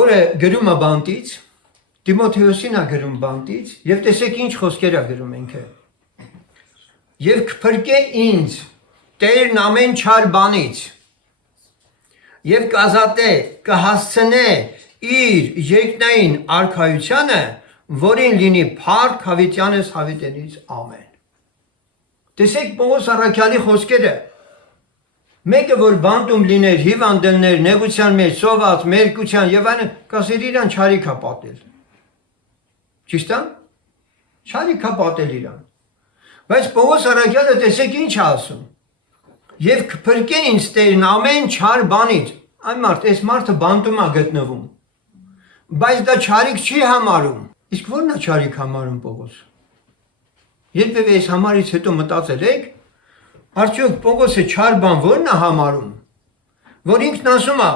որը գրում է բանտից, Տիմոթեոսին է գրում բանտից, եւ տեսեք ինչ խոսքեր է գրում ինքը։ Եվ կփրկե ինձ Տերն ամեն չար բանից, եւ կազատե, կհասցնե իր երկնային արքայությանը, որին լինի փառք հավիտյանս հավիտենից ամեն։ Տեսեք Պողոս Առաքյալի խոսքերը։ Մեկը որ բանտում լիներ, հիվանդներ, նեղության մեջ, սոված, մերկության եւ այլն, կասեր իրան չարիք է պատել։ Ճիշտ է։ Չարիք է պատել իրան։ Բայց Պողոս Առաքյալը տեսեք ինչ է ասում։ Եվ կփրկե ինձ Տերն ամեն չար բանից։ Այն մարդ, այս մարդը բանտում է գտնվում։ Բայց դա չարիք չի համարում։ Իսկ ո՞րն է չարիք համարում Պողոս։ Երբևէ այս համարից հետո մտածել եք, արդյոք Պողոսը չար բան ո՞րն է համարում, որ ինքն ասում է.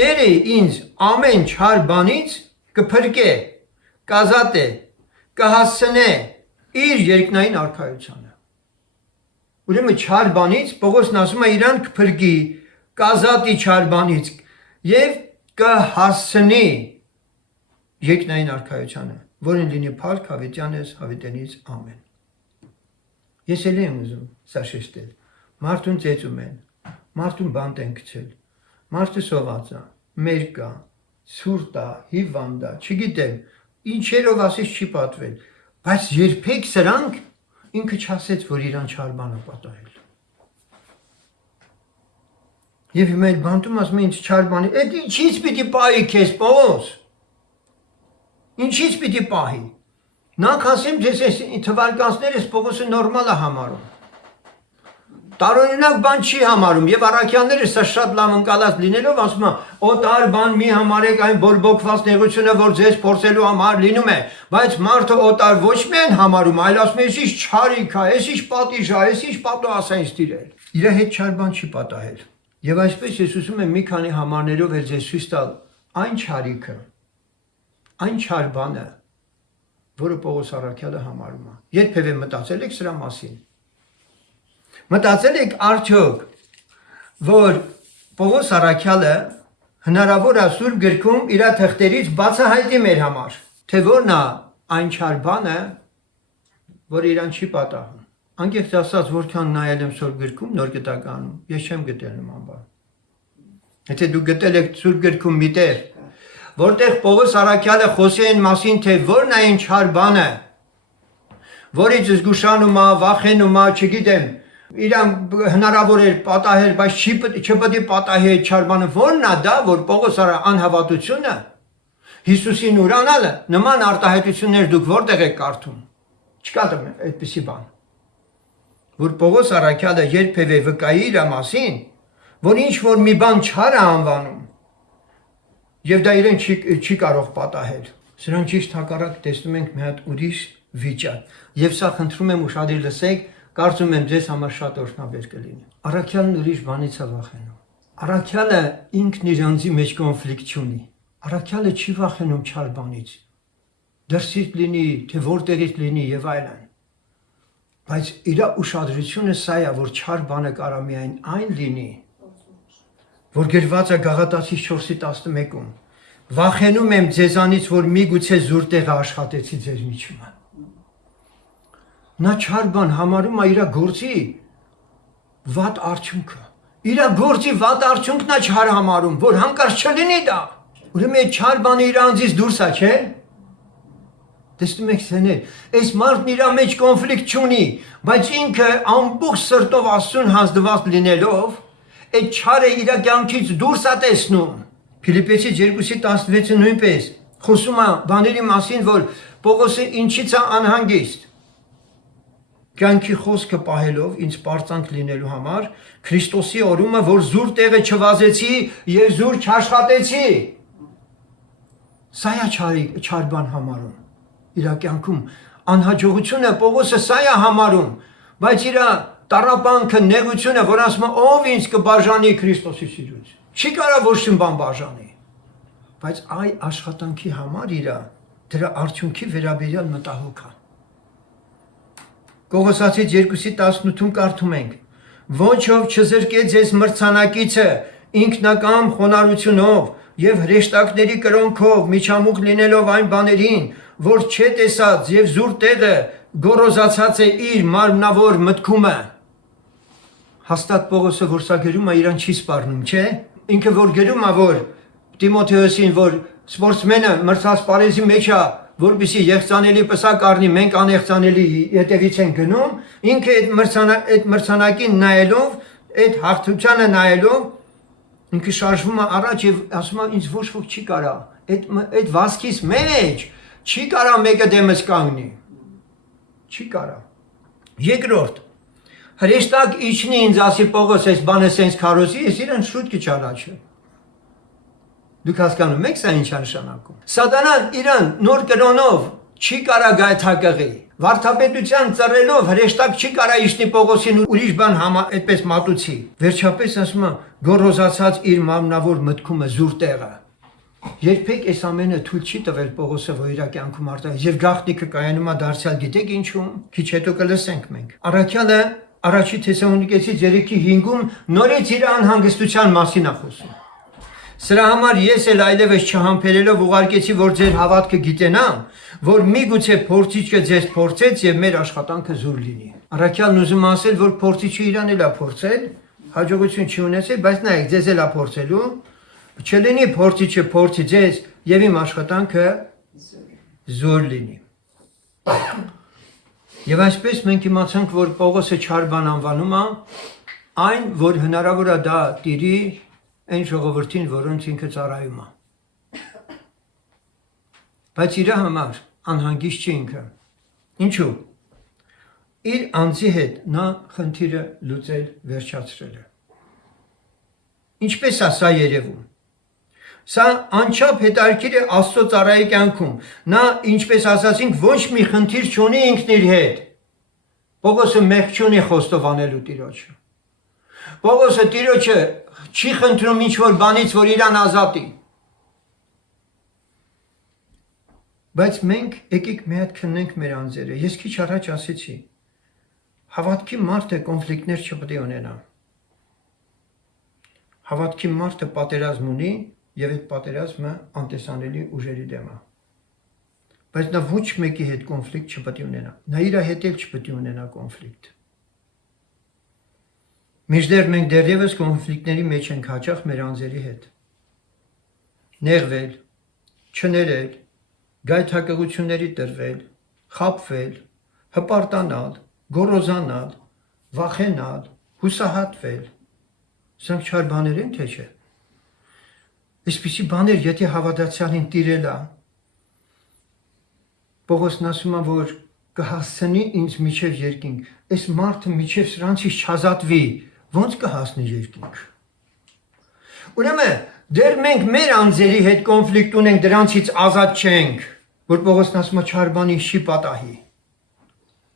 Տերը ինձ ամեն չար բանից կփրկե, կազատե, կհասցնե իր երկնային արքայությանը։ Ուրեմն չար բանից Պողոսն ասում է իրան կփրկի, կազատի չար բանից եւ կհասցնի երկնային արքայությանը, որին լինի փառք հավիտյանս հավիտենից ամեն։ Ես էլ եմ ուզում սա շեշտել։ Մարդուն ծեծում են, մարդուն բանտ են գցել, մարդը սոված է, մերկ է, ցուրտ է, հիվանդ է, չգիտեմ, ինչերով ասես չի պատվել, բայց երբեք սրանք ինքը չասեց, որ իրան չար բան է պատահել։ Եվ հիմա այդ բանտում ասում է ինձ չար բանի, այդ ինչից պիտի պահի քեզ Պողոս։ Ինչից պիտի պահի։ Նախ ասեմ ձեզ այս թվալկանցներս Պողոսը նորմալ է համարում։ Տարօրինակ բան չի համարում եւ առաքյալները սա շատ լավ ընկալած լինելով ասում է օտար բան մի համարեք այն բորբոքված նեղությունը որ ձեզ փորձելու համար լինում է բայց մարդը օտար ոչ միայն համարում այլ ասում է էսի չարիք է էսի պատիժ է էսի պատո ասեն ստիրել իր հետ չար բան չի պատահել եւ այսպես ես ուզում եմ մի քանի համարներով էլ ձեզ ցույց տալ այն չարիքը այն չար բանը որը Պողոս Առաքյալը համարում է երբևէ մտածել եք սրա մասին Մտածել եք արդյոք, որ Պողոս Առաքյալը հնարավոր է Սուրբ գրքում իր թղթերից բացահայտի մեր համար, թե որն է այն չար բանը, որ իրան չի պատահում։ Անկեղծ ասած, որքան նայել եմ Սուրբ գրքում նոր գտականում, ես չեմ գտել նման բան։ Եթե դու գտել եք Սուրբ գրքում մի տեղ, որտեղ Պողոս Առաքյալը խոսի այն մասին, թե որն է այն չար բանը, որից զգուշանում է, վախենում է, չգիտեմ, իրան հնարավոր էր պատահել, բայց չպետք է պատահի այդ չար բանը, որն է դա, որ Պողոս անհավատությունը, Հիսուսին ուրանալը, նման արտահայտություններ դուք որտեղ եք կարդում, չկա այդպիսի բան, որ Պողոս Առաքյալը երբևէ վկայի իր մասին, որ ինչ որ մի բան չար է անվանում, եւ դա իրեն չի կարող պատահել, սրան ճիշտ հակառակ տեսնում ենք մի հատ ուրիշ վիճակ, եւ սա խնդրում եմ ուշադիր լսեք, Կարծում եմ ձեզ համար շատ օրհնաբեր կլինի։ Առաքյալն ուրիշ բանից է վախենում։ Առաքյալը ինքն իր անձի մեջ կոնֆլիկտ չունի։ Առաքյալը չի վախենում չար բանից։ Դրսից լինի, թե որտեղից լինի եւ այլն։ Բայց իր ուշադրությունը սա է, որ չար բանը կարա միայն այն լինի, որ գրված է Գաղատացիս 4:11-ում։ Վախենում եմ ձեզանից, որ միգուցե զուր տեղը աշխատեցի ձեր միջում։ Նա չար բան համարում է իր գործի վատ արդյունքը։ Իր գործի վատ արդյունքն է չար համարում, որ հանկարծ չլինի դա։ Ուրեմն այդ չար բանը իր անձից դուրս է, չէ՞։ Տեսնում եք սեներ, այս մարդն իր մեջ կոնֆլիկտ չունի, բայց ինքը ամբողջ սրտով Աստծուն հանձնված լինելով, այդ չարը իր կյանքից դուրս է տեսնում։ Փիլիպպեցիս 2:16-ը նույնպես խոսում է բաների մասին, որ Պողոսը ինչից է անհանգիստ։ Կյանքի խոսքը պահելով ինձ պարծանք լինելու համար Քրիստոսի օրումը, որ զուր տեղը չվազեցի եւ զուր չաշխատեցի։ Սա է չար բան համարում։ Իր կյանքում անհաջողությունը Պողոսը սա է համարում, բայց իր տառապանքը, նեղությունը, որ ասում է ով ինձ կբաժանի Քրիստոսի սիրուց, չի կարող ոչ մի բան բաժանի, բայց այ աշխատանքի համար իր դրա արդյունքի վերաբերյալ մտահոգ է։ Կողոսացից 2:18-ում կարդում ենք. ոչ ով չզրկե ձեզ մրցանակիցը ինքնակամ խոնարհությունով եւ հրեշտակների կրոնքով միջամուխ լինելով այն բաներին, որ չէ տեսած եւ զուր տեղը գոռոզացած է իր մարմնավոր մտքումը։ Հաստատ Պողոսը որ սա գրում է իրան չի սպառնում, չէ՞։ Ինքը որ գրում է որ Տիմոթեոսին որ սպորտսմենը մրցած պարեզի մեջ է, որպեսզի եղծանելի պսակ առնի, մենք անեղծանելի հետևից են գնում, ինքը այդ մրցանակին նայելով, այդ հաղթությանը նայելով, ինքը շարժվում է առաջ եւ ասում է ինձ ոչ ոք չի կարա, այդ վասկից մեջ չի կարա մեկը դեմս կանգնի։ Չի կարա։ Երկրորդ, հրեշտակ իջնի ինձ ասի Պողոս, այս բանը սենց քարոզի, ես իրան շուտ կճանաչեմ։ Դուք հասկանում եք սա ինչ է նշանակում։ Սատանան իրան նոր կրոնով չի կարա գայթակղի։ Վարդապետության ծռելով հրեշտակ չի կարա իջնի Պողոսին ուրիշ բան այդպես մատուցի։ Վերջապես ասում է գոռոզացած իր մարմնավոր մտքումը զուր տեղը։ Երբեք այս ամենը թույլ չի տվել Պողոսը, որ իր կյանքում արտահայտի։ Եվ գաղտնիքը կայանում է դարձյալ գիտեք ինչու՞մ։ Քիչ հետո կլսենք մենք։ Առաքյալը Առաջի Թեսաղոնիկեցի 3:5-ում նորից իր անհանգստության մասին է խոսում։ Սրա համար ես էլ այլևս չհամբերելով ուղարկեցի, որ ձեր հավատքը գիտենամ, որ միգուցե փորձիչը ձեզ փորձեց եւ մեր աշխատանքը զուր լինի։ Առաքյալն ուզում ասել, որ փորձիչը իրան էլ է փորձել, հաջողություն չի ունեցել, բայց նայեք, ձեզ էլ է փորձելու, չլինի փորձիչը փորձի ձեզ եւ իմ աշխատանքը զուր լինի։ Եվ այսպես մենք իմացանք, որ Պողոսը չար բան անվանում է այն, որ հնարավոր է դա տիրի այն ժողովրդին, որոնց ինքը ծառայում է։ Բայց իր համար անհանգիստ չի ինքը։ Ինչու՞։ Իր անձի հետ նա խնդիրը լուծել վերջացրել է։ Ինչպես է սա երևում։ Սա անչափ հետաքրքիր է Աստծո ծառայի կյանքում։ Նա, ինչպես ասացինք, ոչ մի խնդիր չունի ինքն իր հետ։ Պողոսը մեղք չունի խոստովանելու Տիրոջը։ Պողոսը Տիրոջը չի խնդրում ինչ-որ բանից, որ իրան ազատի։ Բայց մենք եկեք մի հատ քննենք մեր անձերը։ Ես քիչ առաջ ասեցի, հավատքի մարդը կոնֆլիկտներ չպետք է ունենա։ Հավատքի մարդը պատերազմ ունի եւ այդ պատերազմը անտեսանելի ուժերի դեմ է։ Բայց նա ոչ մեկի հետ կոնֆլիկտ չպետք է ունենա։ Նա իր հետ էլ չպետք է ունենա կոնֆլիկտ։ Մինչդեռ մենք դեռևս կոնֆլիկտների մեջ ենք հաճախ մեր անձերի հետ։ Նեղվել, չներել, գայթակղությունների տրվել, խաբվել, հպարտանալ, գոռոզանալ, վախենալ, հուսահատվել։ Սրանք չար բաներ են, թե չէ։ Այսպիսի բաներ, եթե հավատացյալին տիրել է, Պողոսն ասում է, որ կհասցնի ինձ միջև երկինք, այս մարդը միջև սրանցից չազատվի, ոնց կհասնի երկինք։ Ուրեմն, դեռ մենք մեր անձերի հետ կոնֆլիկտ ունենք, դրանցից ազատ չենք, որ Պողոսն ասում է չար բանի չի պատահի։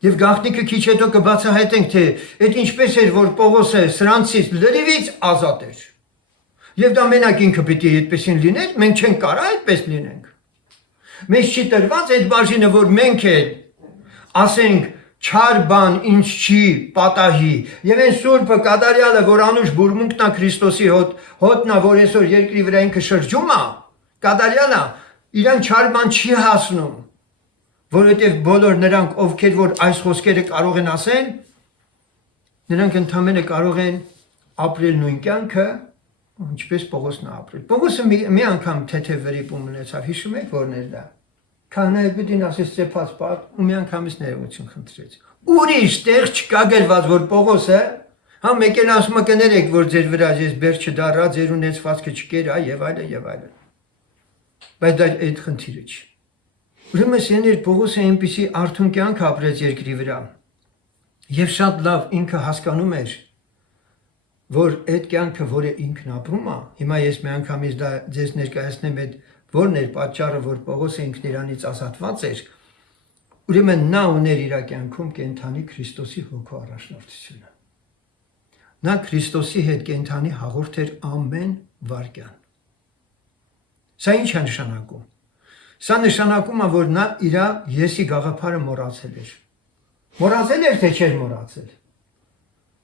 Եվ գաղտնիքը քիչ հետո կբացահայտենք, թե այդ ինչպես էր, որ Պողոսը սրանցից լրիվից ազատ էր։ Եվ դա մենակ ինքը պիտի այդպեսին լիներ, մենք չենք կարող այդպես լինենք։ Մեզ չի տրված այդ բաժինը, որ մենք էլ ասենք չար բան ինչ չի պատահի։ Եվ այն Սուրբը կատարյալը, որ անուշ բուրմունքն է Քրիստոսի հոտնա, որ այսօր երկրի վրա ինքը շրջում է, կատարյալը իրան չար բան չի հասնում, որովհետև բոլոր նրանք, ովքեր որ այս խոսքերը կարող են ասել, նրանք ընդհանրապես կարող են ապրել նույն կյանքը, ինչպես Պողոսն է ապրել։ Պողոսը մի անգամ թեթև վրիպում ունեցավ, հիշում եք որն էր դա։ Քահանայապետին ասեց ծեփած պատ ու մի անգամից ներողություն խնդրեց։ Ուրիշ տեղ չկա գրված, որ Պողոսը, հա մեկ էլ ասում է կներեք, որ ձեր վրա ես բեր չդառա, ձեր ունեցվածքը չկերա եւ այլն եւ այլն։ Բայց դա այդ խնդիրը չի։ Ուրեմն սեներ Պողոսը այնպիսի արթուն կյանք ապրեց երկրի վրա։ Եվ շատ լավ ինքը հասկանում էր, որ այդ կյանքը, որը ինքն ապրում է, հիմա ես մի անգամից դա ձեզ ներկայացնեմ այդ որն էր պատճառը, որ Պողոսը ինքն իրանից ազատված էր, Ուրեմն նա ուներ իր կյանքում կենթանի Քրիստոսի հոգու առաջնորդությունը։ Նա Քրիստոսի հետ կենթանի հաղորդ էր ամեն վայրկյան։ Սա ինչ է նշանակում։ Սա նշանակում է, որ նա իր եսի գաղափարը մոռացել էր։ Մոռացել էր, թե չէր մոռացել։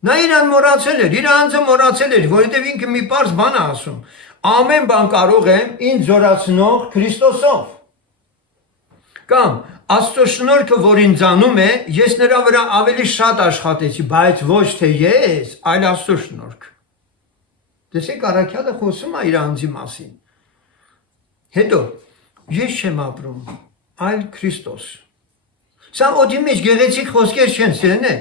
Նա իրան մոռացել էր, իր անձը մոռացել էր, որովհետև ինքը մի պարզ բան է ասում. ամեն բան կարող եմ ինձ զորացնող Քրիստոսով։ Կամ Աստծո շնորհքը, որ ինձանում է, ես նրա վրա ավելի շատ աշխատեցի, բայց ոչ թե ես, այլ Աստծո շնորհքը։ Տեսեք, առաքյալը խոսում է իր անձի մասին։ Հետո ես չեմ ապրում, այլ Քրիստոս։ Սա օդի մեջ գեղեցիկ խոսքեր չեն, սիրելիներ։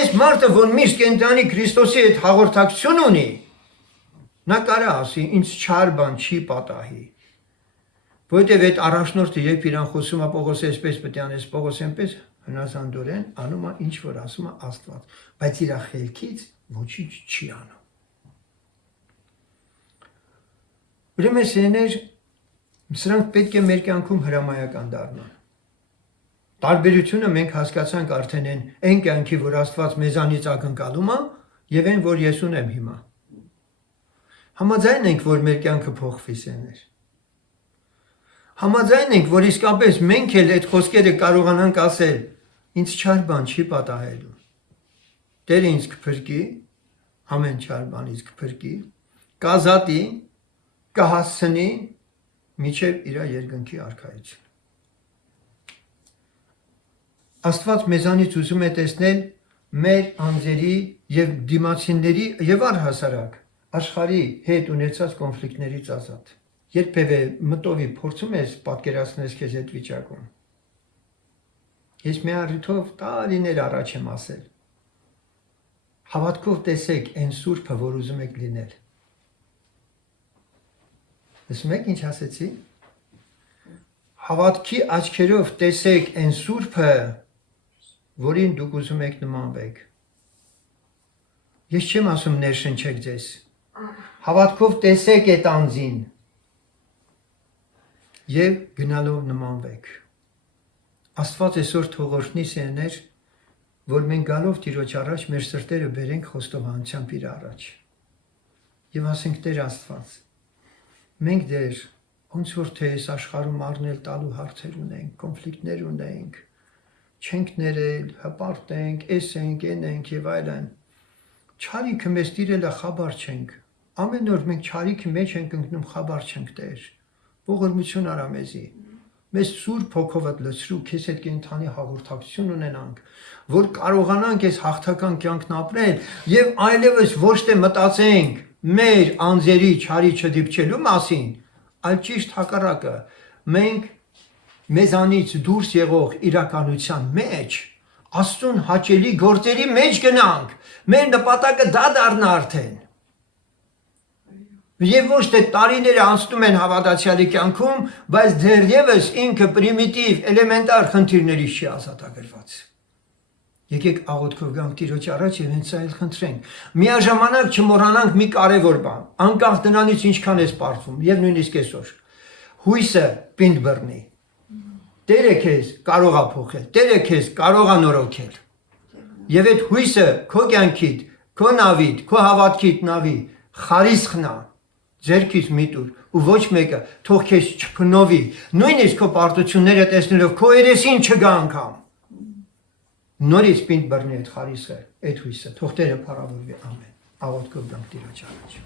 Այս մարդը, որ միշտ կենթանի Քրիստոսի հետ հաղորդակցություն ունի, նա կարա ասի, ինձ չար բան չի պատահի։ Որովհետև այդ առաջնորդը, երբ իրան խոսում է Պողոս այսպես պետք է անես, Պողոս այնպես հնազանդորեն անում է ինչ որ ասում է Աստված, բայց իր խելքից ոչինչ չի անում։ Ուրեմն սերներ, սրանք պետք է մեր կյանքում հրամայական դառնան։ Տարբերությունը մենք հասկացանք արդեն այն կյանքի, որ Աստված մեզանից ակնկալում է, եւ այն, որ ես ունեմ հիմա։ Համաձայն ենք, որ մեր կյանքը փոխվի, սերներ։ Համաձայն ենք, որ իսկապես մենք էլ այդ խոսքերը կարողանանք ասել, ինձ չար բան չի պատահելու։ Տերը ինձ կփրկի, ամեն չար բանից կփրկի, կազատի, կհասցնի մինչև իր երկնքի արքայություն։ Աստված մեզանից ուզում է տեսնել մեր անձերի եւ դիմացիների եւ առհասարակ աշխարհի հետ ունեցած կոնֆլիկտներից ազատ։ Երբևէ մտովի փորձում ես պատկերացնել քեզ այդ վիճակում։ Ես մի առիթով տարիներ առաջ եմ ասել. հավատքով տեսեք այն սուրբը, որ ուզում եք լինել։ Լսում եք ինչ ասեցի։ Հավատքի աչքերով տեսեք այն սուրբը, որին դուք ուզում եք նմանվեք։ Ես չեմ ասում ներշնչեք ձեզ։ Հավատքով տեսեք այդ անձին եւ գնալով նմանվեք։ Աստված այսօր թողորտնի սերներ, որ մենք գալով Տիրոջ առաջ մեր սրտերը բերենք խոստովանությամբ իր առաջ։ Եվ ասենք Տեր Աստված, մենք դեր ոնց որ թե այս աշխարհում առնել տալու հարցեր ունենք, կոնֆլիկտներ ունենք, չենք ներել, հպարտենք, էսենք, ենենք եւ այլն։ Չարիքը մեզ տիրելը խաբար չենք։ Ամեն օր մենք չարիքի մեջ ենք ընկնում, խաբար չենք Տեր։ Ողորմություն արա մեզի։ Մեզ սուրբ հոգովդ լցրու, քեզ հետ կենթանի հաղորդակցություն ունենանք, որ կարողանանք այս հաղթական կյանքն ապրել եւ այլևս ոչ թե մտածենք մեր անձերի չարի չդիպչելու մասին, այլ ճիշտ հակառակը, մենք մեզանից դուրս եղող իրականության մեջ Աստծուն հաճելի գործերի մեջ գնանք, մեր նպատակը դա դառնա արդեն։ Եվ ոչ թե տարիները անցնում են հավատացյալի կյանքում, բայց դեռևս ինքը պրիմիտիվ, էլեմենտար խնդիրներից չի ազատագրված։ Եկեք աղոթքով գանք Տիրոջ առաջ եւ հենց այլ խնդրենք։ Միաժամանակ չմոռանանք մի կարևոր բան, անկախ դրանից ինչքան է սպառվում, եւ նույնիսկ այսօր։ Հույսը պինդ բռնի։ Տերը քեզ կարող է փոխել, Տերը քեզ կարող է նորոգել։ Եվ այդ հույսը քո կյանքիդ, քո նավիդ, քո հավատքիդ նավի խարիսխն է, ձերքից մի տուր ու ոչ մեկը թող քեզ չփնովի, նույնիսկ քո պարտությունները տեսնելով քո երեսին չգա անգամ։ Նորից պինդ բռնի այդ խարիսխը, այդ հույսը, թող Տերը փառավորվի, ամեն։ Աղոթքով գանք Տիրոջ առաջ։